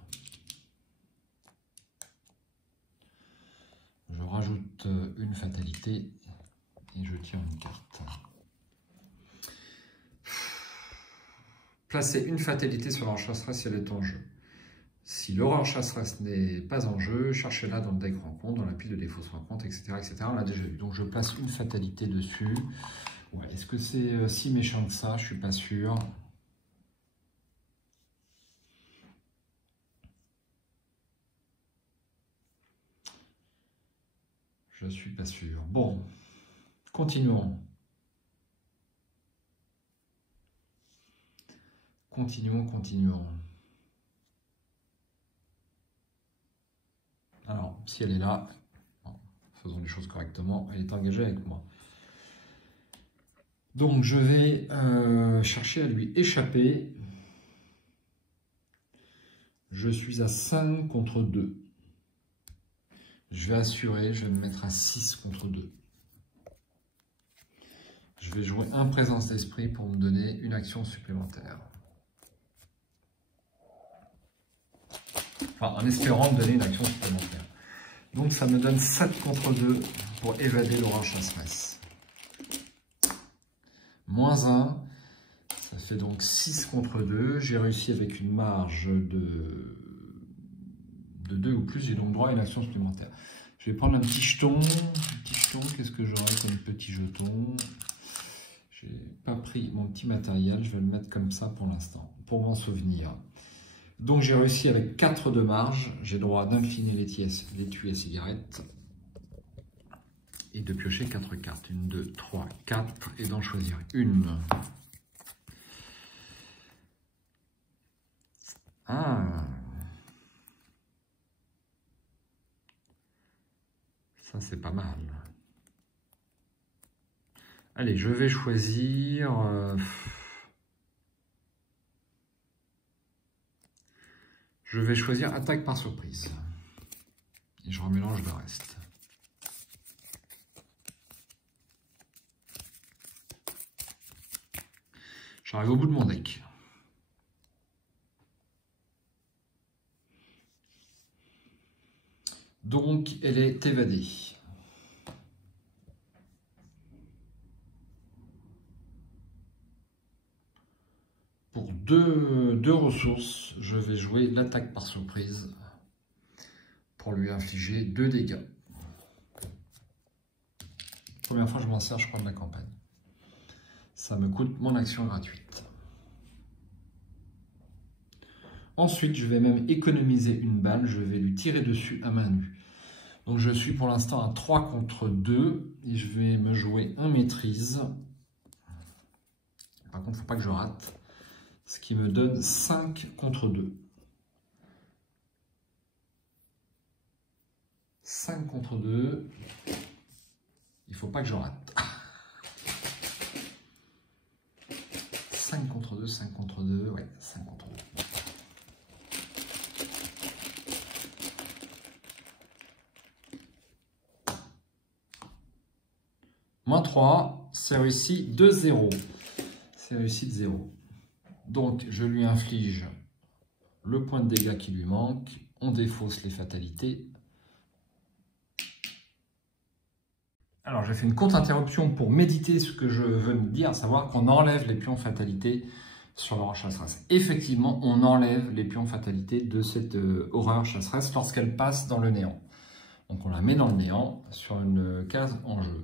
Je rajoute une fatalité et je tire une carte. Placez une fatalité sur l'horreur chasseresse si elle est en jeu. Si l'horreur chasseresse n'est pas en jeu, cherchez-la dans le deck rencontre, dans la pile de défausse rencontre, etc., etc. On l'a déjà vu. Donc je place une fatalité dessus. Ouais, est-ce que c'est si méchant que ça? Je suis pas sûr. Je suis pas sûr. Bon, continuons. Continuons. Alors, si elle est là, bon, faisons les choses correctement, elle est engagée avec moi. Donc, je vais chercher à lui échapper. Je suis à 5 contre 2. Je vais assurer, je vais me mettre à 6 contre 2. Je vais jouer un présence d'esprit pour me donner une action supplémentaire. Enfin, en espérant me donner une action supplémentaire. Donc ça me donne 7 contre 2 pour évader l'horreur chasseresse. Moins 1, ça fait donc 6 contre 2. J'ai réussi avec une marge de 2 ou plus, j'ai donc droit à une action supplémentaire. Je vais prendre un petit jeton. Qu'est-ce que j'aurai comme petit jeton? J'ai pas pris mon petit matériel, je vais le mettre comme ça pour l'instant, pour m'en souvenir. Donc j'ai réussi avec 4 de marge, j'ai droit d'infiner l'étui à cigarette et de piocher 4 cartes. 1, 2, 3, 4 et d'en choisir une. Ah, ça c'est pas mal. Allez, je vais choisir... Je vais choisir attaque par surprise. Et je remélange le reste. J'arrive au bout de mon deck. Donc, elle est évadée. Pour deux ressources, je vais jouer l'attaque par surprise pour lui infliger 2 dégâts. Première fois que je m'en sers, je crois, de la campagne. Ça me coûte mon action gratuite. Ensuite, je vais même économiser une balle, je vais lui tirer dessus à main nue. Donc je suis pour l'instant à 3 contre 2 et je vais me jouer un maîtrise. Par contre, il ne faut pas que je rate. Ce qui me donne 5 contre 2. 5 contre 2. Il ne faut pas que je rate. 5 contre 2, 5 contre 2. Ouais, 5 contre 2. Moins 3, c'est réussi de 0. C'est réussi de 0. Donc, je lui inflige le point de dégâts qui lui manque. On défausse les fatalités. Alors, j'ai fait une courte interruption pour méditer ce que je veux me dire, à savoir qu'on enlève les pions fatalité sur l'horreur chasseresse. Effectivement, on enlève les pions fatalité de cette horreur chasseresse lorsqu'elle passe dans le néant. Donc, on la met dans le néant sur une case en jeu.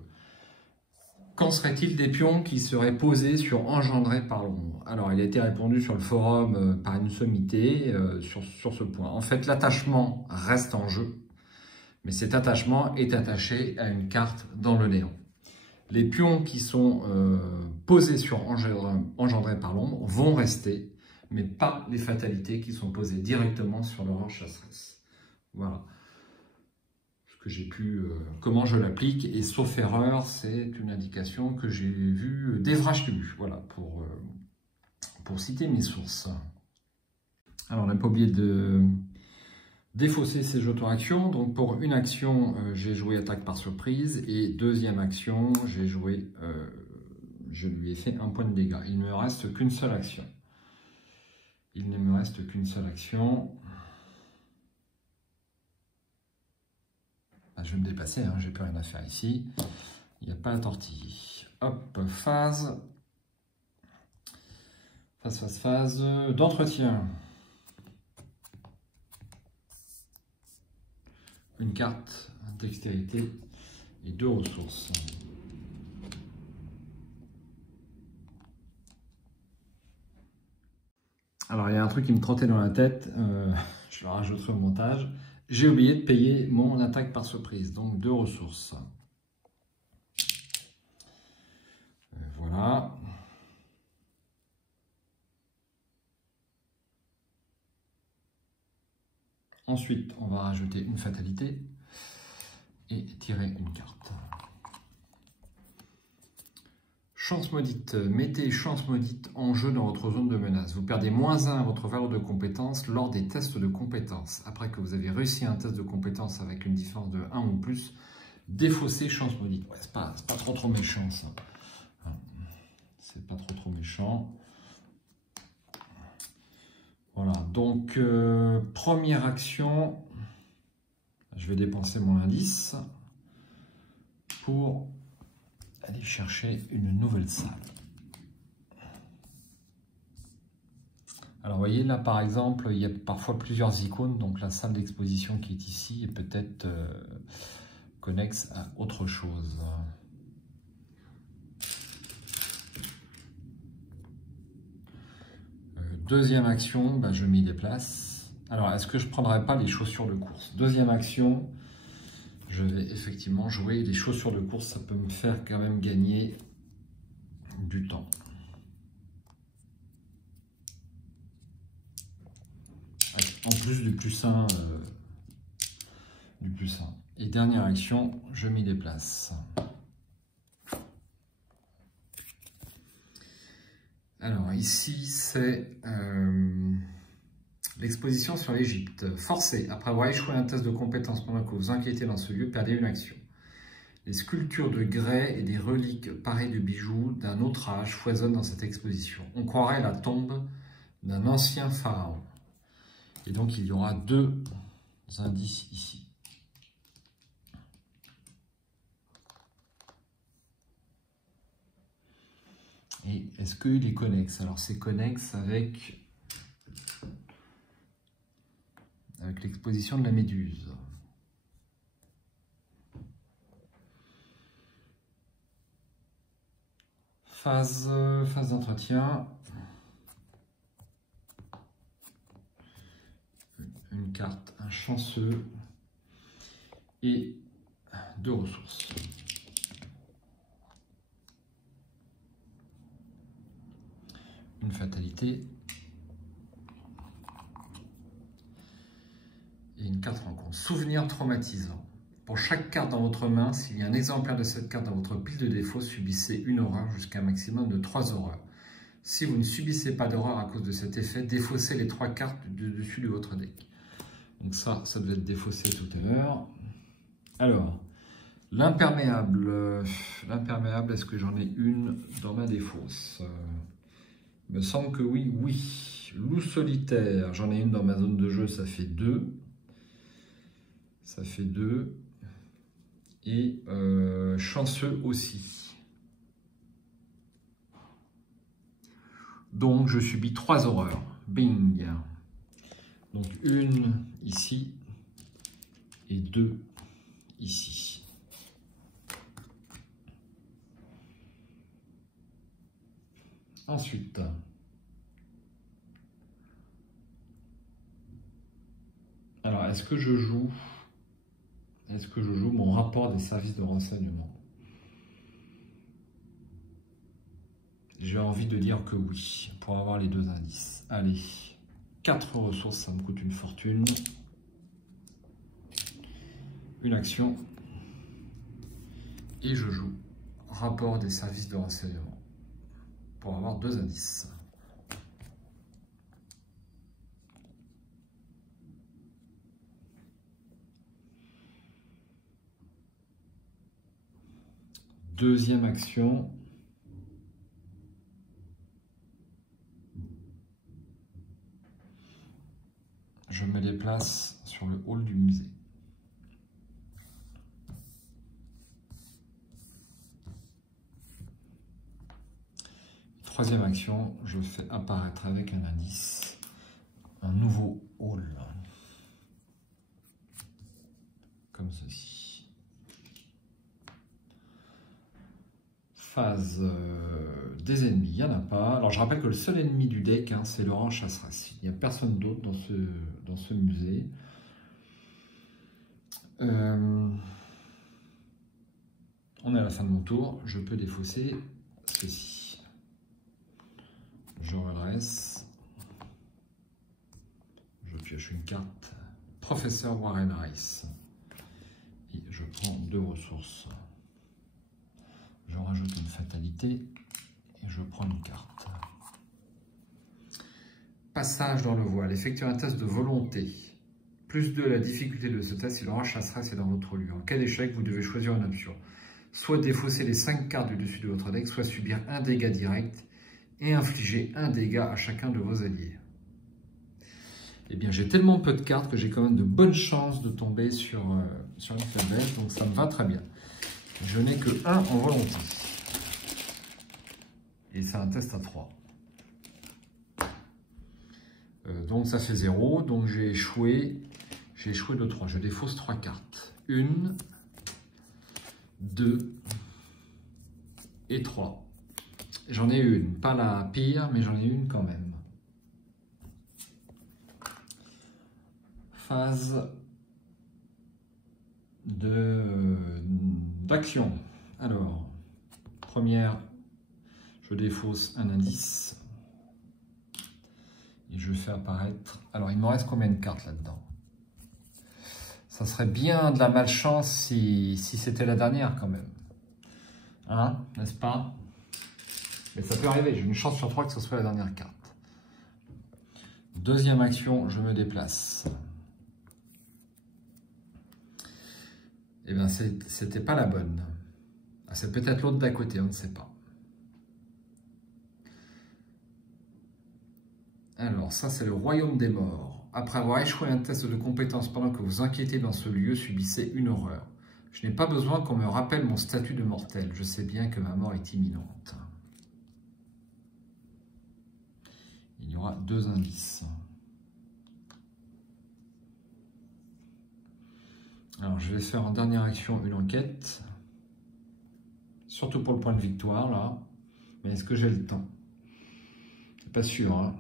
Qu'en serait-il des pions qui seraient posés sur engendrés par l'ombre? Alors, il a été répondu sur le forum par une sommité sur ce point. En fait, l'attachement reste en jeu, mais cet attachement est attaché à une carte dans le néant. Les pions qui sont posés sur engendrés par l'ombre vont rester, mais pas les fatalités qui sont posées directement sur l'horreur chasseresse. Voilà. J'ai pu, comment je l'applique, et sauf erreur, c'est une indication que j'ai vue d'Evrache Lubu, voilà, pour citer mes sources. Alors, on n'a pas oublié de défausser ces jetons actions. Donc, pour une action, j'ai joué attaque par surprise, et deuxième action, j'ai joué, je lui ai fait un point de dégâts. Il ne me reste qu'une seule action. Il ne me reste qu'une seule action. Je vais me déplacer, hein, j'ai plus rien à faire ici. Il n'y a pas à tortiller. Hop, phase d'entretien. Une carte dextérité et 2 ressources. Alors, il y a un truc qui me trottait dans la tête. Je le rajouterai au montage. J'ai oublié de payer mon attaque par surprise, donc 2 ressources. Voilà. Ensuite, on va rajouter une fatalité et tirer une carte. Chance maudite. Mettez chance maudite en jeu dans votre zone de menace. Vous perdez -1 à votre valeur de compétence lors des tests de compétences. Après que vous avez réussi un test de compétence avec une différence de 1 ou plus, défaussez chance maudite. Ouais, c'est pas trop méchant ça. C'est pas trop méchant. Voilà, donc première action, je vais dépenser mon indice pour aller chercher une nouvelle salle. Alors vous voyez là par exemple, il y a parfois plusieurs icônes, donc la salle d'exposition qui est ici est peut-être connexe à autre chose. Deuxième action, ben, je m'y déplace. Alors, est-ce que je ne prendrai pas les chaussures de course? Deuxième action, je vais effectivement jouer les chaussures de course. Ça peut me faire quand même gagner du temps. En plus du plus sain. Et dernière action, je m'y déplace. Alors ici, c'est l'exposition sur l'Égypte. Forcé, après avoir échoué un test de compétence pendant que vous inquiétez dans ce lieu, perdez une action. Les sculptures de grès et des reliques pareilles de bijoux d'un autre âge foisonnent dans cette exposition. On croirait la tombe d'un ancien pharaon. Et donc il y aura 2 indices ici. Et est-ce qu'il est connexe? Alors c'est connexe avec l'exposition de la méduse. Phase d'entretien. Une carte, un chanceux et 2 ressources. Une fatalité et une carte rencontre. Souvenir traumatisant. Pour chaque carte dans votre main, s'il y a un exemplaire de cette carte dans votre pile de défauts, subissez une horreur jusqu'à un maximum de 3 horreurs. Si vous ne subissez pas d'horreur à cause de cet effet, défaussez les 3 cartes du dessus de votre deck. Donc ça devait être défaussé tout à l'heure. Alors, l'imperméable. L'imperméable, est-ce que j'en ai une dans ma défausse? Il me semble que oui. Loup solitaire, j'en ai une dans ma zone de jeu, ça fait 2. Ça fait 2. Et chanceux aussi. Donc je subis 3 horreurs. Bing. Donc une ici et 2 ici. Ensuite, alors est-ce que je joue mon rapport des services de renseignement? J'ai envie de dire que oui, pour avoir les 2 indices. Allez, 4 ressources, ça me coûte une fortune. Une action. Et je joue rapport des services de renseignement pour avoir 2 indices. Deuxième action. Je me déplace sur le hall du musée. Troisième action, je fais apparaître avec un indice un nouveau hall. Comme ceci. Phase des ennemis, il n'y en a pas. Alors je rappelle que le seul ennemi du deck, hein, c'est l'orange chasseresse. Il n'y a personne d'autre dans ce musée. On est à la fin de mon tour, je peux défausser ceci. Je redresse. Je pioche une carte. Professeur Warren Rice. Et je prends 2 ressources. Je rajoute une fatalité Et je prends une carte. Passage dans le voile. Effectuez un test de volonté. Plus 2 la difficulté de ce test, il aura chasseresse et dans votre lieu. En cas d'échec, vous devez choisir une option. Soit défausser les 5 cartes du dessus de votre deck, soit subir un dégât direct et infliger un dégât à chacun de vos alliés. Eh bien, j'ai tellement peu de cartes que j'ai quand même de bonnes chances de tomber sur une faiblesse, donc ça me va très bien. Je n'ai que 1 en volonté. Et c'est un test à 3. Donc ça fait 0, donc j'ai échoué de 3. Je défausse 3 cartes. 1, 2 et 3. J'en ai une, pas la pire, mais j'en ai une quand même. Phase d'action. Alors, première, je défausse un indice. Et je fais apparaître... Alors, il me reste combien de cartes là-dedans? Ça serait bien de la malchance si c'était la dernière quand même. Hein, n'est-ce pas? Mais ça peut arriver, j'ai une chance sur 3 que ce soit la dernière carte. Deuxième action, je me déplace. Eh bien, c'était pas la bonne. C'est peut-être l'autre d'à côté, on ne sait pas. Alors, ça, c'est le royaume des morts. Après avoir échoué un test de compétence pendant que vous inquiétez dans ce lieu, subissez une horreur. Je n'ai pas besoin qu'on me rappelle mon statut de mortel. Je sais bien que ma mort est imminente. Il y aura 2 indices. Alors, je vais faire en dernière action une enquête. Surtout pour le point de victoire, là. Mais est-ce que j'ai le temps? C'est pas sûr, hein.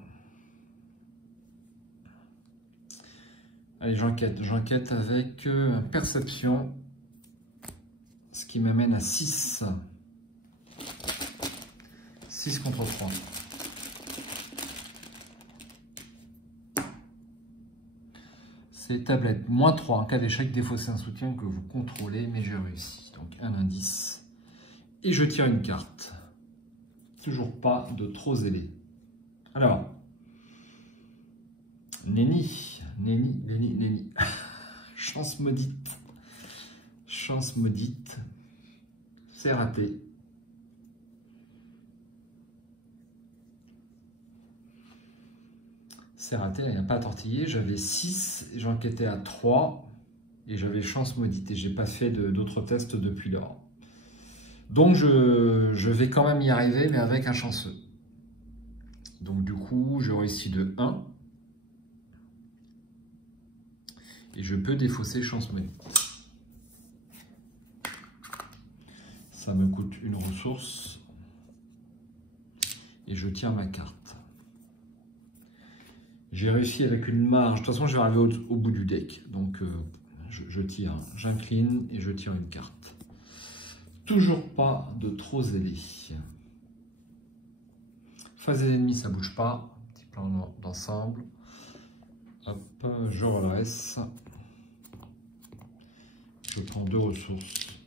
Allez, j'enquête. J'enquête avec perception. Ce qui m'amène à 6. 6 contre 3. C'est tablette. Moins 3. En cas d'échec, défausser un soutien que vous contrôlez, mais j'ai réussi. Donc un indice. Et je tire une carte. Toujours pas de trop zélé. Alors, Nenni. Chance maudite. Chance maudite. C'est raté. C'est raté, il n'y a pas à tortiller. J'avais 6, j'enquêtais à 3 et j'avais chance maudite. Et je n'ai pas fait d'autres tests depuis lors. Donc je vais quand même y arriver, mais avec un chanceux. Donc du coup, je réussis de 1. Et je peux défausser chance maudite. Ça me coûte une ressource. Et je tire ma carte. J'ai réussi avec une marge. De toute façon, je vais arriver au bout du deck. Donc, je tire, j'incline et je tire une carte. Toujours pas de trop zélé. Phase des ennemis, ça bouge pas. Petit plan d'ensemble. Hop, je redresse. Je prends 2 ressources.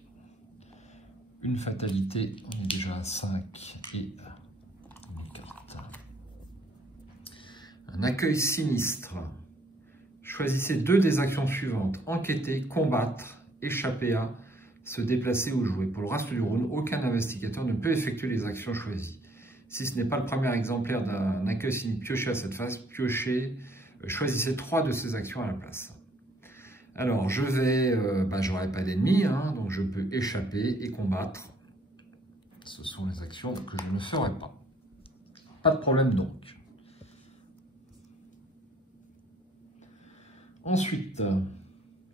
Une fatalité, on est déjà à 5 et une carte. Un accueil sinistre. Choisissez 2 des actions suivantes. Enquêter, combattre, échapper à, se déplacer ou jouer. Pour le reste du round, aucun investigateur ne peut effectuer les actions choisies. Si ce n'est pas le premier exemplaire d'un accueil sinistre pioché à cette phase, choisissez 3 de ces actions à la place. Alors, je vais, j'aurai pas d'ennemis, hein, donc je peux échapper et combattre. Ce sont les actions que je ne ferai pas. Pas de problème donc. Ensuite,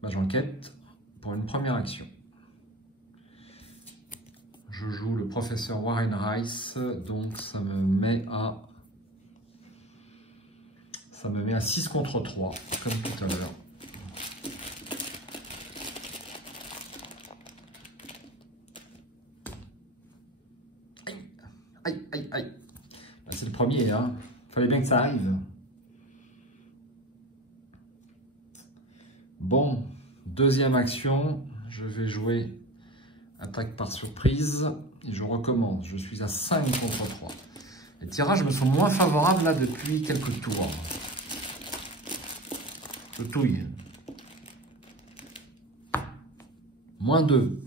j'enquête pour une première action. Je joue le professeur Warren Rice, donc ça me met à 6 contre 3, comme tout à l'heure. Aïe. C'est le premier, hein. Fallait bien que ça arrive. Bon, deuxième action, je vais jouer Attaque par surprise. Et je recommence. Je suis à 5 contre 3. Les tirages me sont moins favorables là depuis quelques tours. Je touille. Moins 2.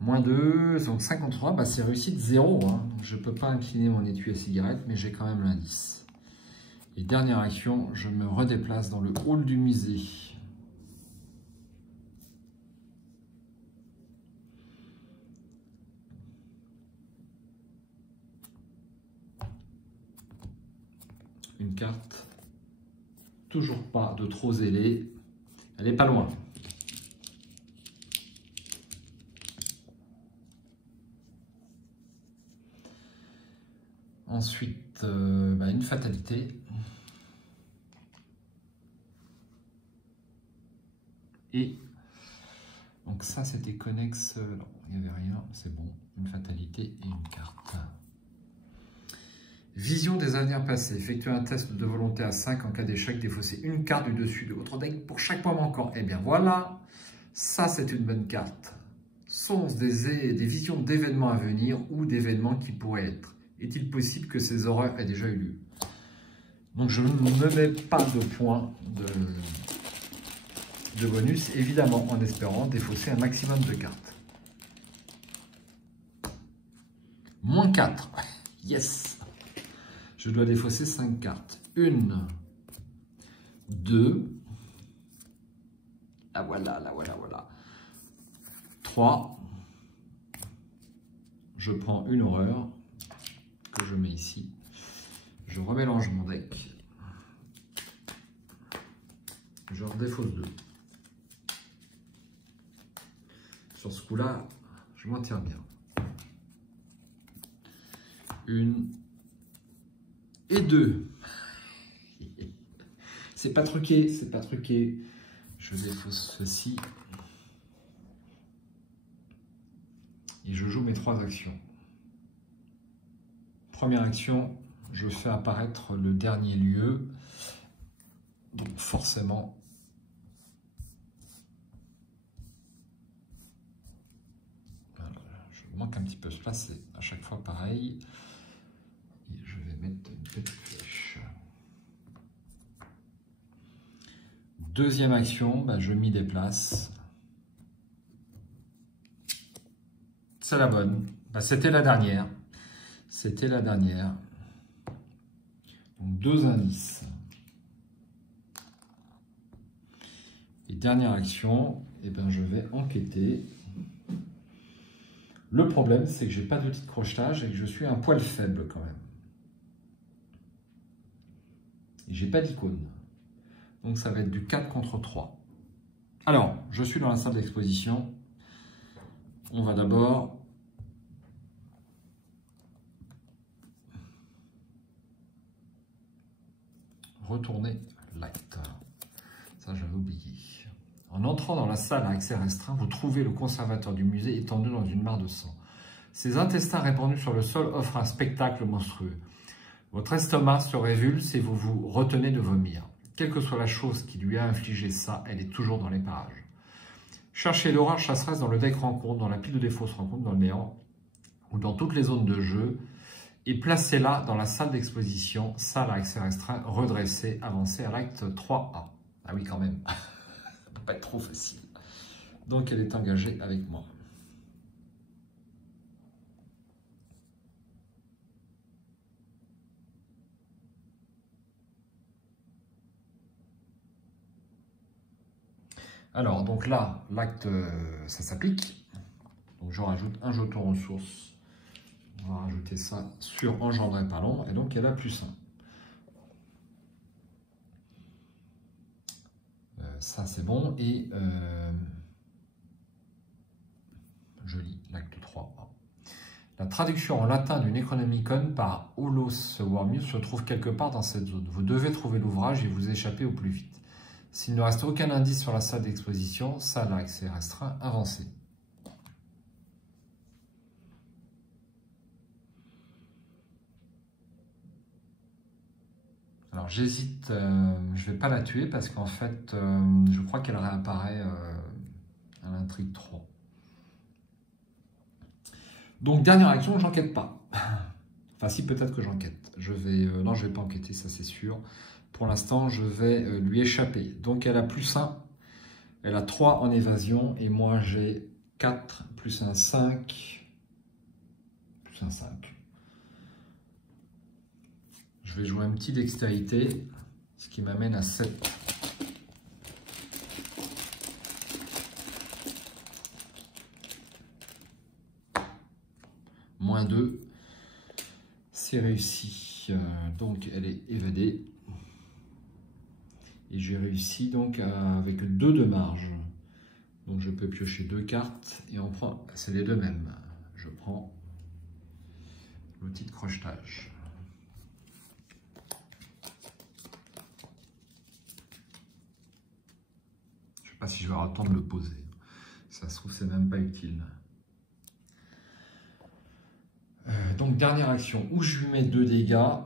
Moins 2, donc 5 contre 3, bah c'est réussite 0. Hein. Je ne peux pas incliner mon étui à cigarette, mais j'ai quand même l'indice. Et dernière action, je me redéplace dans le hall du musée. Une carte, toujours pas de trop zélé, elle n'est pas loin. Ensuite, une fatalité. Et donc ça, c'était connexe. Non, il n'y avait rien, c'est bon. Une fatalité et une carte. Vision des avenirs passés. Effectuez un test de volonté à 5 en cas d'échec. Défaussez une carte du dessus de votre deck pour chaque point manquant. Et bien voilà, ça c'est une bonne carte. Sont des visions d'événements à venir ou d'événements qui pourraient être. Est-il possible que ces horreurs aient déjà eu lieu? Donc je ne me mets pas de points de bonus, évidemment en espérant défausser un maximum de cartes. Moins 4. Yes. Je dois défausser 5 cartes. 1, 2. La voilà, la voilà, voilà. 3. Je prends une horreur que je mets ici. Je remélange mon deck. Je redéfausse 2. Sur ce coup-là, je m'en tire bien. 1 et 2. C'est pas truqué, c'est pas truqué. Je défausse ceci. Et je joue mes 3 actions. Première action, je fais apparaître le dernier lieu. Donc forcément, je manque un petit peu de place, c'est à chaque fois pareil. Et je vais mettre une petite flèche. Deuxième action, je m'y déplace. C'est la bonne. C'était la dernière. C'était la dernière. Donc 2 indices. Et dernière action, je vais enquêter. Le problème, c'est que j'ai pas d'outil de crochetage et que je suis un poil faible quand même. Et j'ai pas d'icône. Donc ça va être du 4 contre 3. Alors, je suis dans la salle d'exposition. On va d'abord retourner l'acte. Ça, j'avais oublié. En entrant dans la salle à accès restreint, vous trouvez le conservateur du musée étendu dans une mare de sang. Ses intestins répandus sur le sol offrent un spectacle monstrueux. Votre estomac se révulse et vous vous retenez de vomir. Quelle que soit la chose qui lui a infligé ça, elle est toujours dans les parages. Cherchez l'horreur chasseresse dans le deck rencontre, dans la pile de défausse rencontre, dans le néant ou dans toutes les zones de jeu et placez-la dans la salle d'exposition, salle à accès restreint, redressée, avancée à l'acte 3A. Ah oui, quand même. Pas être trop facile. Donc elle est engagée avec moi. Alors, donc là, l'acte, ça s'applique. Donc je rajoute un jeton ressource. On va rajouter ça sur engendrer pas long. Et donc elle a +1. Ça c'est bon. Et je lis l'acte 3. La traduction en latin du Necronomicon par Aulos Wormius se trouve quelque part dans cette zone. Vous devez trouver l'ouvrage et vous échapper au plus vite. S'il ne reste aucun indice sur la salle d'exposition, salle à accès restreint, avancée. Alors j'hésite, je ne vais pas la tuer parce qu'en fait, je crois qu'elle réapparaît à l'intrigue 3. Donc, dernière action, j'enquête pas. Enfin, si, peut-être que j'enquête. Non, je vais pas enquêter, ça c'est sûr. Pour l'instant, je vais lui échapper. Donc, elle a +1. Elle a 3 en évasion. Et moi, j'ai 4, plus un 5. Plus un 5. Je vais jouer un petit dextérité, ce qui m'amène à 7. Moins 2. C'est réussi. Donc, elle est évadée. Et j'ai réussi donc avec 2 de marge. Donc, je peux piocher 2 cartes et on prend. C'est les deux mêmes. Je prends l'outil de crochetage. Je ne sais pas si je vais avoir le temps de le poser. Ça se trouve, c'est même pas utile. Donc, dernière action où je lui mets 2 dégâts.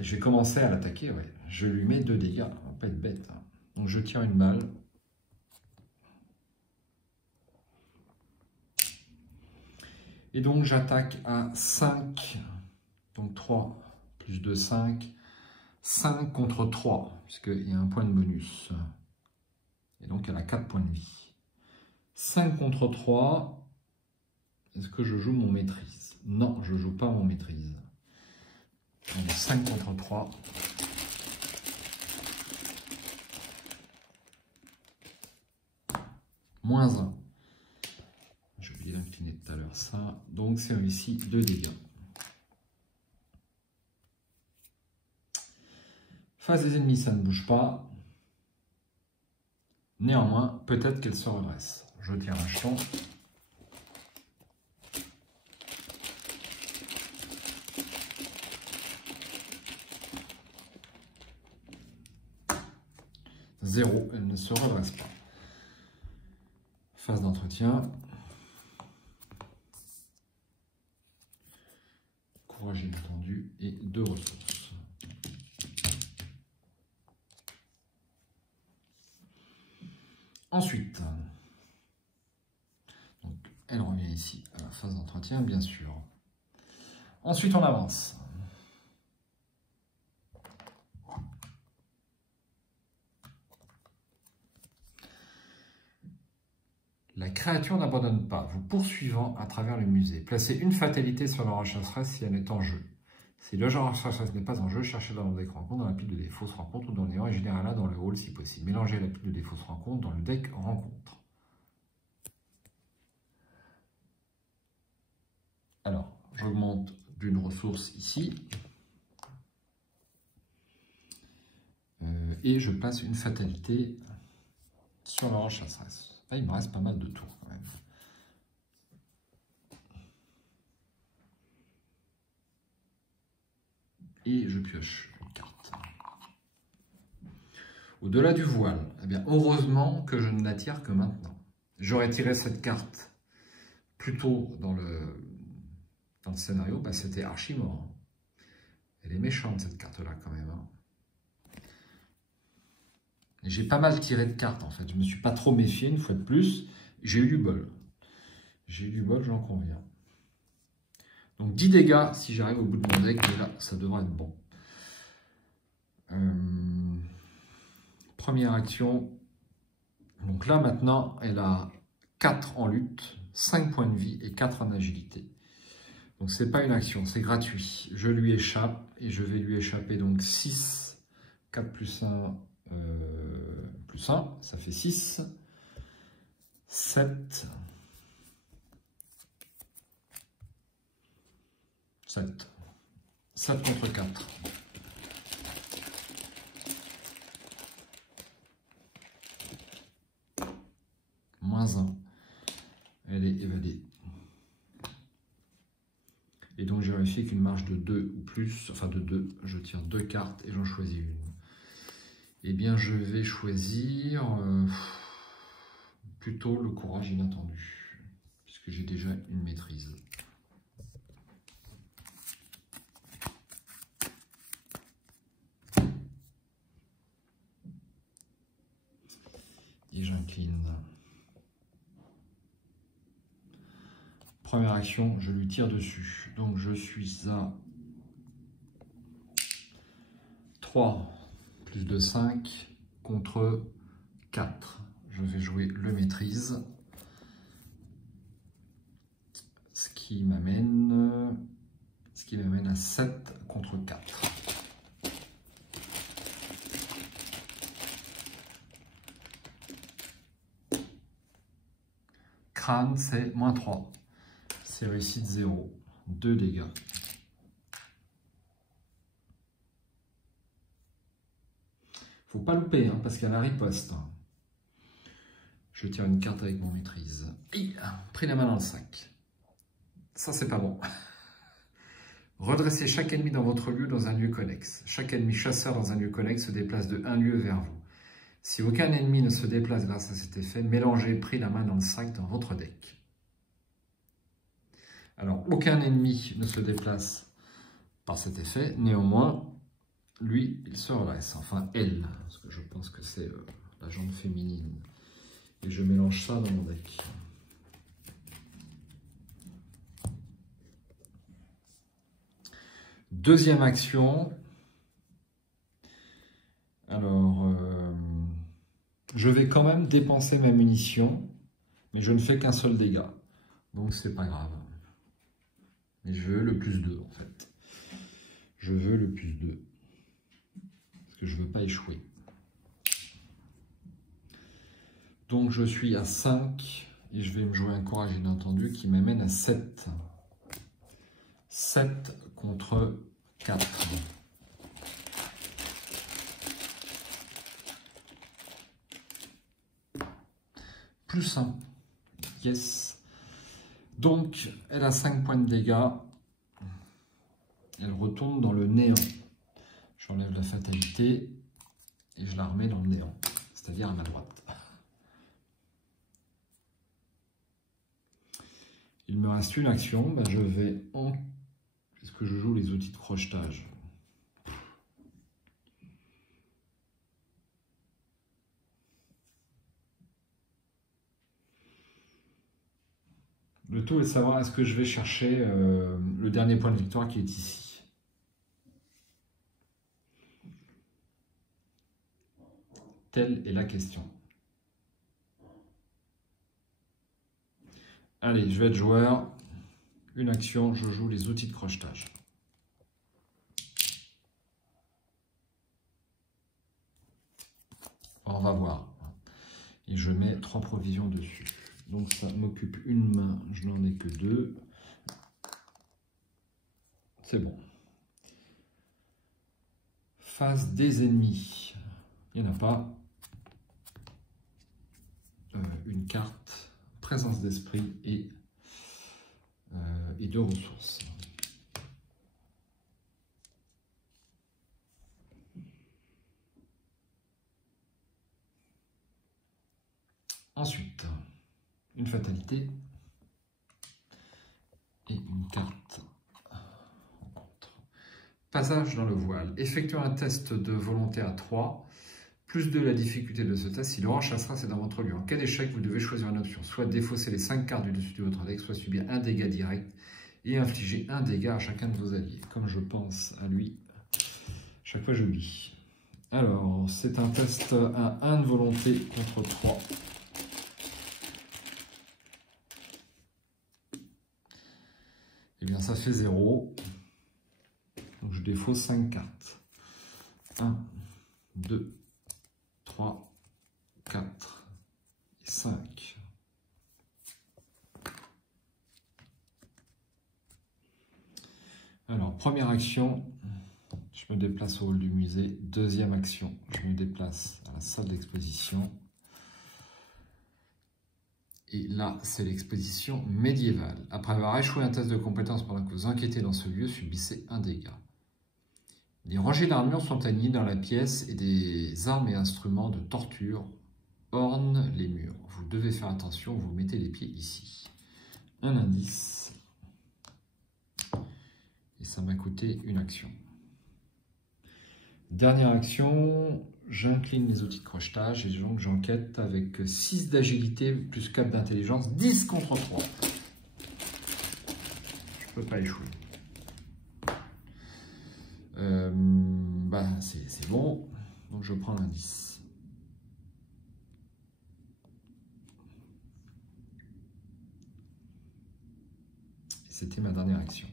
Je vais commencer à l'attaquer, ouais. Je lui mets 2 dégâts, on va pas être bête. Donc je tire une balle. Et donc j'attaque à 5. Donc 3 plus 2, 5. 5 contre 3, puisqu'il y a un point de bonus. Et donc elle a 4 points de vie. 5 contre 3. Est-ce que je joue mon maîtrise? Non, je ne joue pas mon maîtrise. Donc 5 contre 3. Moins 1. J'ai oublié d'incliner tout à l'heure ça. Donc c'est réussi 2 dégâts. Face des ennemis, ça ne bouge pas. Néanmoins, peut-être qu'elle se redresse. Je tire un jeton. Zéro, elle ne se redresse pas. Phase d'entretien. Courage inattendu et 2 ressources. Ensuite, donc, elle revient ici à la phase d'entretien, bien sûr. Ensuite, on avance. La créature n'abandonne pas, vous poursuivant à travers le musée. Placez une fatalité sur le chasseresse si elle est en jeu. Si le genre chasseresse n'est pas en jeu, cherchez dans le deck rencontre, dans la pile de des fausses rencontres ou dans le néant et générez-la dans le hall si possible. Mélangez la pile de des fausses rencontres dans le deck rencontre. Alors, j'augmente d'une ressource ici. Et je place une fatalité sur la chasseresse. Là, il me reste pas mal de tours quand même. Et je pioche une carte. Au-delà du voile, eh bien, heureusement que je ne la tire que maintenant. J'aurais tiré cette carte plus tôt dans le scénario, bah, c'était archi mort. Elle est méchante cette carte-là quand même. Hein. J'ai pas mal tiré de cartes en fait. Je me suis pas trop méfié une fois de plus. J'ai eu du bol. J'ai eu du bol, j'en conviens. Donc 10 dégâts si j'arrive au bout de mon deck. Et là, ça devrait être bon. Première action. Donc là maintenant, elle a 4 en lutte, 5 points de vie et 4 en agilité. Donc c'est pas une action, c'est gratuit. Je lui échappe et je vais lui échapper donc 6, 4 plus 1, plus 1, ça fait 6, 7, 7, 7 contre 4. Moins 1, elle est évadée. Et donc j'ai réussi qu'une marge de 2 ou plus, enfin de 2, je tire 2 cartes et j'en choisis une. Eh bien je vais choisir plutôt le courage inattendu, puisque j'ai déjà une maîtrise. Et j'incline. Première action, je lui tire dessus. Donc je suis à 3 plus de 5 contre 4. Je vais jouer le maîtrise. Ce qui m'amène à 7 contre 4. Crâne, c'est moins 3. C'est réussite 0. 2 dégâts. Faut pas louper, hein, parce qu'elle a riposte. Je tire une carte avec mon maîtrise. Et pris la main dans le sac. Ça, c'est pas bon. Redressez chaque ennemi dans votre lieu dans un lieu connexe. Chaque ennemi chasseur dans un lieu connexe se déplace de 1 lieu vers vous. Si aucun ennemi ne se déplace grâce à cet effet, mélangez pris la main dans le sac dans votre deck. Alors, aucun ennemi ne se déplace par cet effet. Néanmoins, lui, il se redresse. Enfin, elle, parce que je pense que c'est la jambe féminine. Et je mélange ça dans mon deck. Deuxième action. Alors, je vais quand même dépenser ma munition, mais je ne fais qu'un seul dégât. Donc, c'est pas grave. Mais je veux le plus 2, en fait. Je veux le plus 2. Parce que je ne veux pas échouer. Donc, je suis à 5. Et je vais me jouer un courage inattendu qui m'amène à 7. 7 contre 4. Plus 1. Yes. Donc, elle a 5 points de dégâts. Elle retourne dans le néant. J'enlève la fatalité et je la remets dans le néant, c'est-à-dire à ma droite. Il me reste une action. Ben je vais en... Puisque je joue les outils de crochetage. Le tout est de savoir est-ce que je vais chercher le dernier point de victoire qui est ici. Telle est la question. Allez, je vais être joueur. Une action, je joue les outils de crochetage. On va voir. Et je mets 3 provisions dessus. Donc ça m'occupe une main, je n'en ai que 2. C'est bon. Face des ennemis. Il n'y en a pas. Une carte, présence d'esprit et 2 ressources. Ensuite, une fatalité et une carte rencontre. Passage dans le voile. Effectuez un test de volonté à 3. Plus de la difficulté de ce test, si l'orange chassera, c'est dans votre lieu. En cas d'échec, vous devez choisir une option. Soit défausser les 5 cartes du dessus de votre deck, soit subir un dégât direct et infliger un dégât à chacun de vos alliés. Comme je pense à lui, chaque fois je lis. Alors, c'est un test à 1 de volonté contre 3. Eh bien, ça fait 0. Donc, je défausse 5 cartes. 1, 2, 3, 4 et 5. Alors, première action, je me déplace au hall du musée. Deuxième action, je me déplace à la salle d'exposition. Et là, c'est l'exposition médiévale. Après avoir échoué un test de compétence pendant que vous enquêtez dans ce lieu, subissez un dégât. Les rangées d'armure sont alignées dans la pièce et des armes et instruments de torture ornent les murs. Vous devez faire attention, vous mettez les pieds ici. Un indice. Et ça m'a coûté une action. Dernière action, j'incline les outils de crochetage et donc j'enquête avec 6 d'agilité plus 4 d'intelligence, 10 contre 3. peux pas échouer. C'est bon. Donc je prends l'indice. C'était ma dernière action.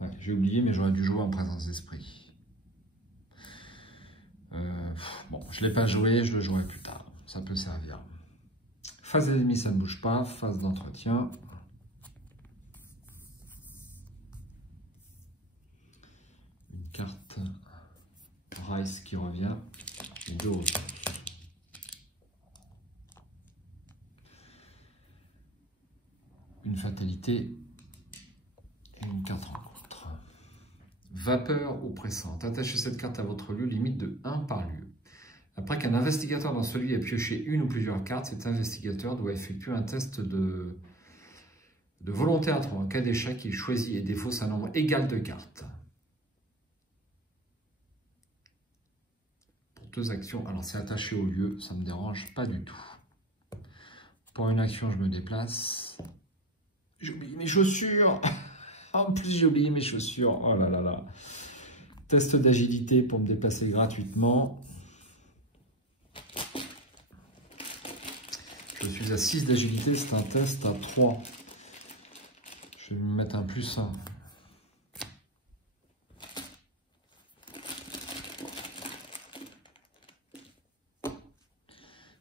Ouais, j'ai oublié, mais j'aurais dû jouer en présence d'esprit. Bon, je ne l'ai pas joué, je le jouerai plus tard. Ça peut servir. Phase d'ennemi, ça ne bouge pas. Phase d'entretien. Une carte Rice qui revient. Et deux ressources. Une fatalité et une carte rencontre. Vapeur oppressante. Attachez cette carte à votre lieu, limite de 1 par lieu. Après qu'un investigateur dans celui ait pioché une ou plusieurs cartes, cet investigateur doit effectuer un test de volonté à 3. En cas d'échec, il choisit et défausse un nombre égal de cartes. Pour 2 actions, alors c'est attaché au lieu, ça ne me dérange pas du tout. Pour une action, je me déplace. J'ai oublié mes chaussures. En plus, j'ai oublié mes chaussures. Oh là là là. Test d'agilité pour me déplacer gratuitement. Je suis à 6 d'agilité, c'est un test à 3. Je vais me mettre un +1.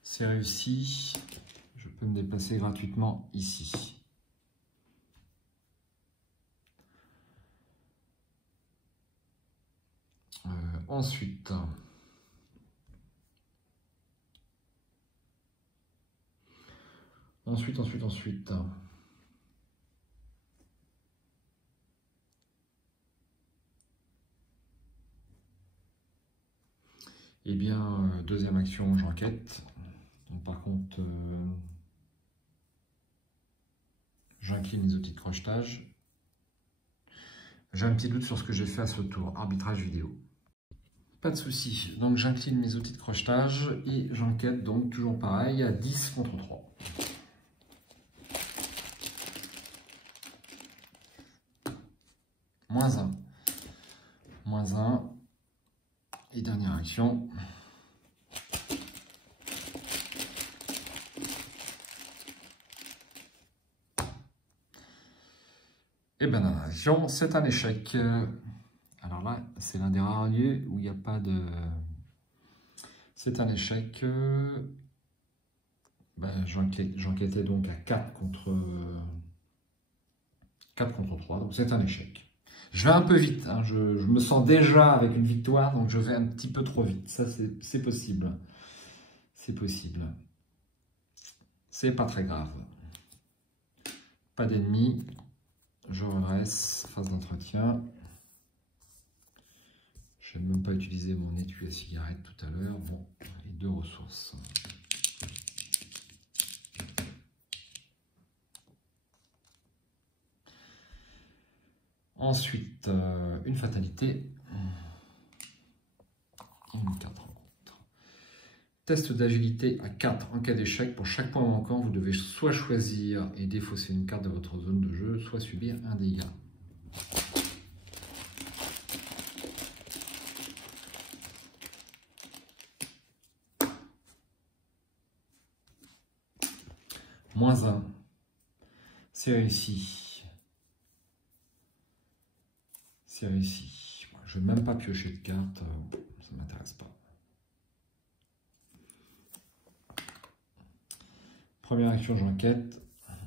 C'est réussi. Je peux me déplacer gratuitement ici. Ensuite, eh bien, deuxième action, j'enquête. Donc, par contre, j'incline les outils de crochetage. J'ai un petit doute sur ce que j'ai fait à ce tour, arbitrage vidéo. Pas de souci, donc j'incline mes outils de crochetage et j'enquête, donc toujours pareil, à 10 contre 3. -1. -1. Et dernière action. Et bien, dernière action, c'est un échec. Alors là, c'est l'un des rares lieux où il n'y a pas de... C'est un échec. J'enquêtais donc à 4 contre 3, donc c'est un échec. Je vais un peu vite, hein. Je me sens déjà avec une victoire, donc je vais un petit peu trop vite. Ça, c'est possible. C'est possible. C'est pas très grave. Pas d'ennemis. Je redresse, phase d'entretien. Je n'ai même pas utilisé mon étui à cigarette tout à l'heure. Bon, les 2 ressources. Ensuite, une fatalité. Et une carte rencontre. Test d'agilité à 4 en cas d'échec. Pour chaque point manquant, vous devez soit choisir et défausser une carte de votre zone de jeu, soit subir un dégât. -1. C'est réussi. C'est réussi. Je ne vais même pas piocher de cartes. Ça ne m'intéresse pas. Première action, j'enquête.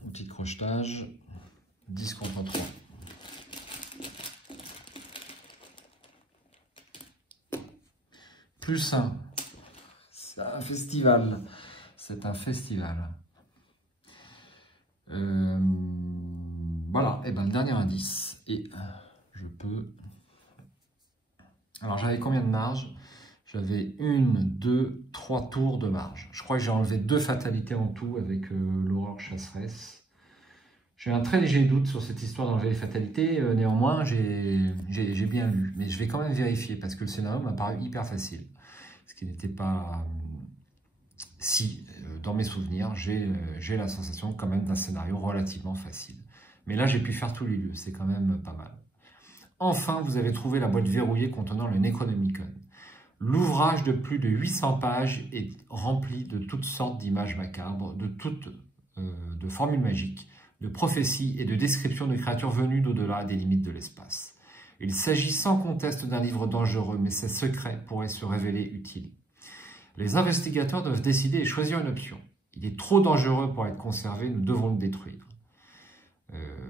Outil de crochetage. 10 contre 3. +1. C'est un festival. C'est un festival. Voilà. Et ben le dernier indice. Et je peux... Alors j'avais combien de marge? J'avais 1, 2, 3 tours de marge. Je crois que j'ai enlevé 2 fatalités en tout avec l'aurore chasseresse. J'ai un très léger doute sur cette histoire d'enlever les fatalités. Néanmoins, j'ai bien lu. Mais je vais quand même vérifier parce que le scénario m'a paru hyper facile. Ce qui n'était pas si, dans mes souvenirs, j'ai la sensation quand même d'un scénario relativement facile. Mais là, j'ai pu faire tous les lieux, c'est quand même pas mal. Enfin, vous avez trouvé la boîte verrouillée contenant le Necronomicon. L'ouvrage de plus de 800 pages est rempli de toutes sortes d'images macabres, de formules magiques, de prophéties et de descriptions de créatures venues d'au-delà des limites de l'espace. Il s'agit sans conteste d'un livre dangereux, mais ses secrets pourraient se révéler utiles. Les investigateurs doivent décider et choisir une option. Il est trop dangereux pour être conservé, nous devons le détruire.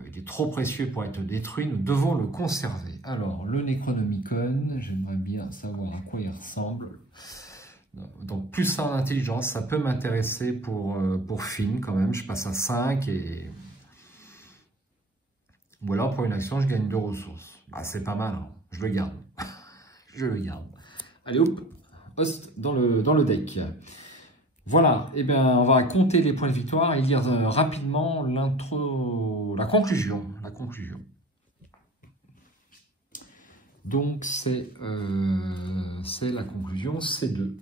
Il est trop précieux pour être détruit, nous devons le conserver. Alors, le Necronomicon, j'aimerais bien savoir à quoi il ressemble. Donc, plus en intelligence, ça peut m'intéresser pour Finn quand même. Je passe à 5 et... Ou alors, pour une action, je gagne 2 ressources. Bah, c'est pas mal, hein. Je le garde. Je le garde. Allez, hop, host dans le deck. Voilà, et bien, on va compter les points de victoire et lire rapidement la conclusion. Donc, c'est la conclusion C2.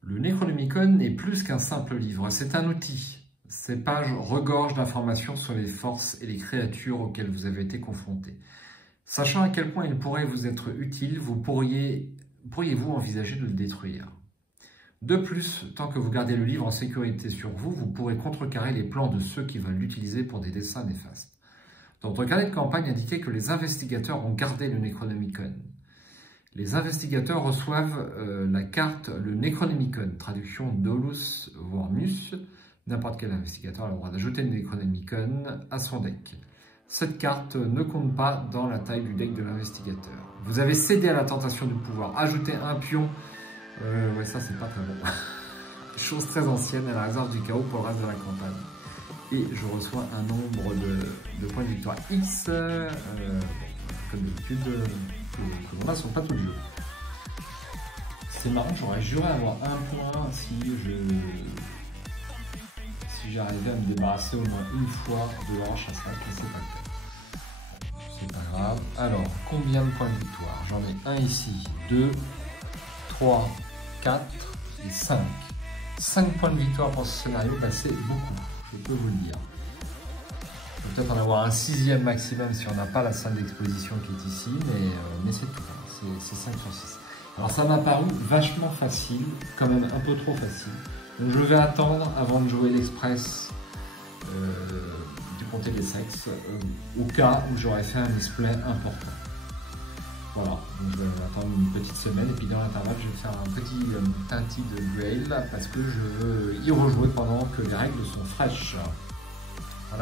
Le Necronomicon n'est plus qu'un simple livre, c'est un outil. Ces pages regorgent d'informations sur les forces et les créatures auxquelles vous avez été confrontés. Sachant à quel point il pourrait vous être utile, pourriez-vous envisager de le détruire? De plus, tant que vous gardez le livre en sécurité sur vous, vous pourrez contrecarrer les plans de ceux qui veulent l'utiliser pour des desseins néfastes. Notre carnet de campagne indiquait que les investigateurs ont gardé le Necronomicon. Les investigateurs reçoivent la carte, le Necronomicon, traduction Dolus Vormus. N'importe quel investigateur a le droit d'ajouter le Necronomicon à son deck. Cette carte ne compte pas dans la taille du deck de l'investigateur. Vous avez cédé à la tentation de pouvoir ajouter un pion. Ouais, ça c'est pas très bon. Chose très ancienne à la réserve du chaos pour le reste de la campagne. Et je reçois un nombre de points de victoire X. Comme d'habitude, que l'on a sur le plateau de jeu. C'est marrant, j'aurais juré avoir un point si j'arrivais à me débarrasser au moins une fois de l'orange à 5, mais c'est pas le cas. C'est pas grave. Alors, combien de points de victoire? J'en ai un ici, 2, 3, 4 et 5. 5 points de victoire pour ce scénario, bah c'est beaucoup, je peux vous le dire. On peut peut-être en avoir un 6e maximum si on n'a pas la salle d'exposition qui est ici, mais c'est tout, c'est 5 sur 6. Alors ça m'a paru vachement facile, quand même un peu trop facile. Donc je vais attendre avant de jouer l'Express du comté des sexes, au cas où j'aurais fait un display important. Voilà, donc je vais attendre une petite semaine et puis dans l'intervalle je vais faire un petit tinty de Grail parce que je veux y rejouer pendant que les règles sont fraîches.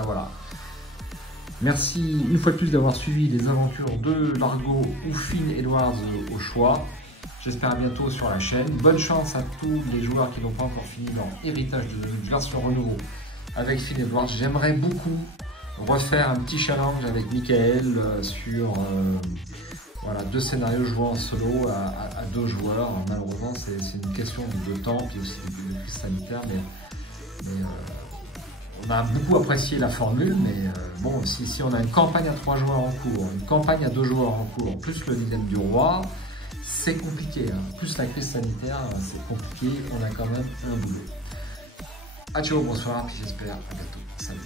Voilà. Merci une fois de plus d'avoir suivi les aventures de Largo ou Finn Edwards au choix. J'espère à bientôt sur la chaîne. Bonne chance à tous les joueurs qui n'ont pas encore fini leur héritage de version renouveau avec Finn Edwards. J'aimerais beaucoup refaire un petit challenge avec Michael sur 2 scénarios joués en solo à 2 joueurs. Alors, malheureusement, c'est une question de temps et aussi de crise sanitaire, mais on a beaucoup apprécié la formule, mais bon, si on a une campagne à 3 joueurs en cours, une campagne à 2 joueurs en cours, plus le dilemme du roi, c'est compliqué, hein. Plus la crise sanitaire, c'est compliqué, on a quand même un boulot. Ciao, bonsoir, puis j'espère à bientôt. Salut.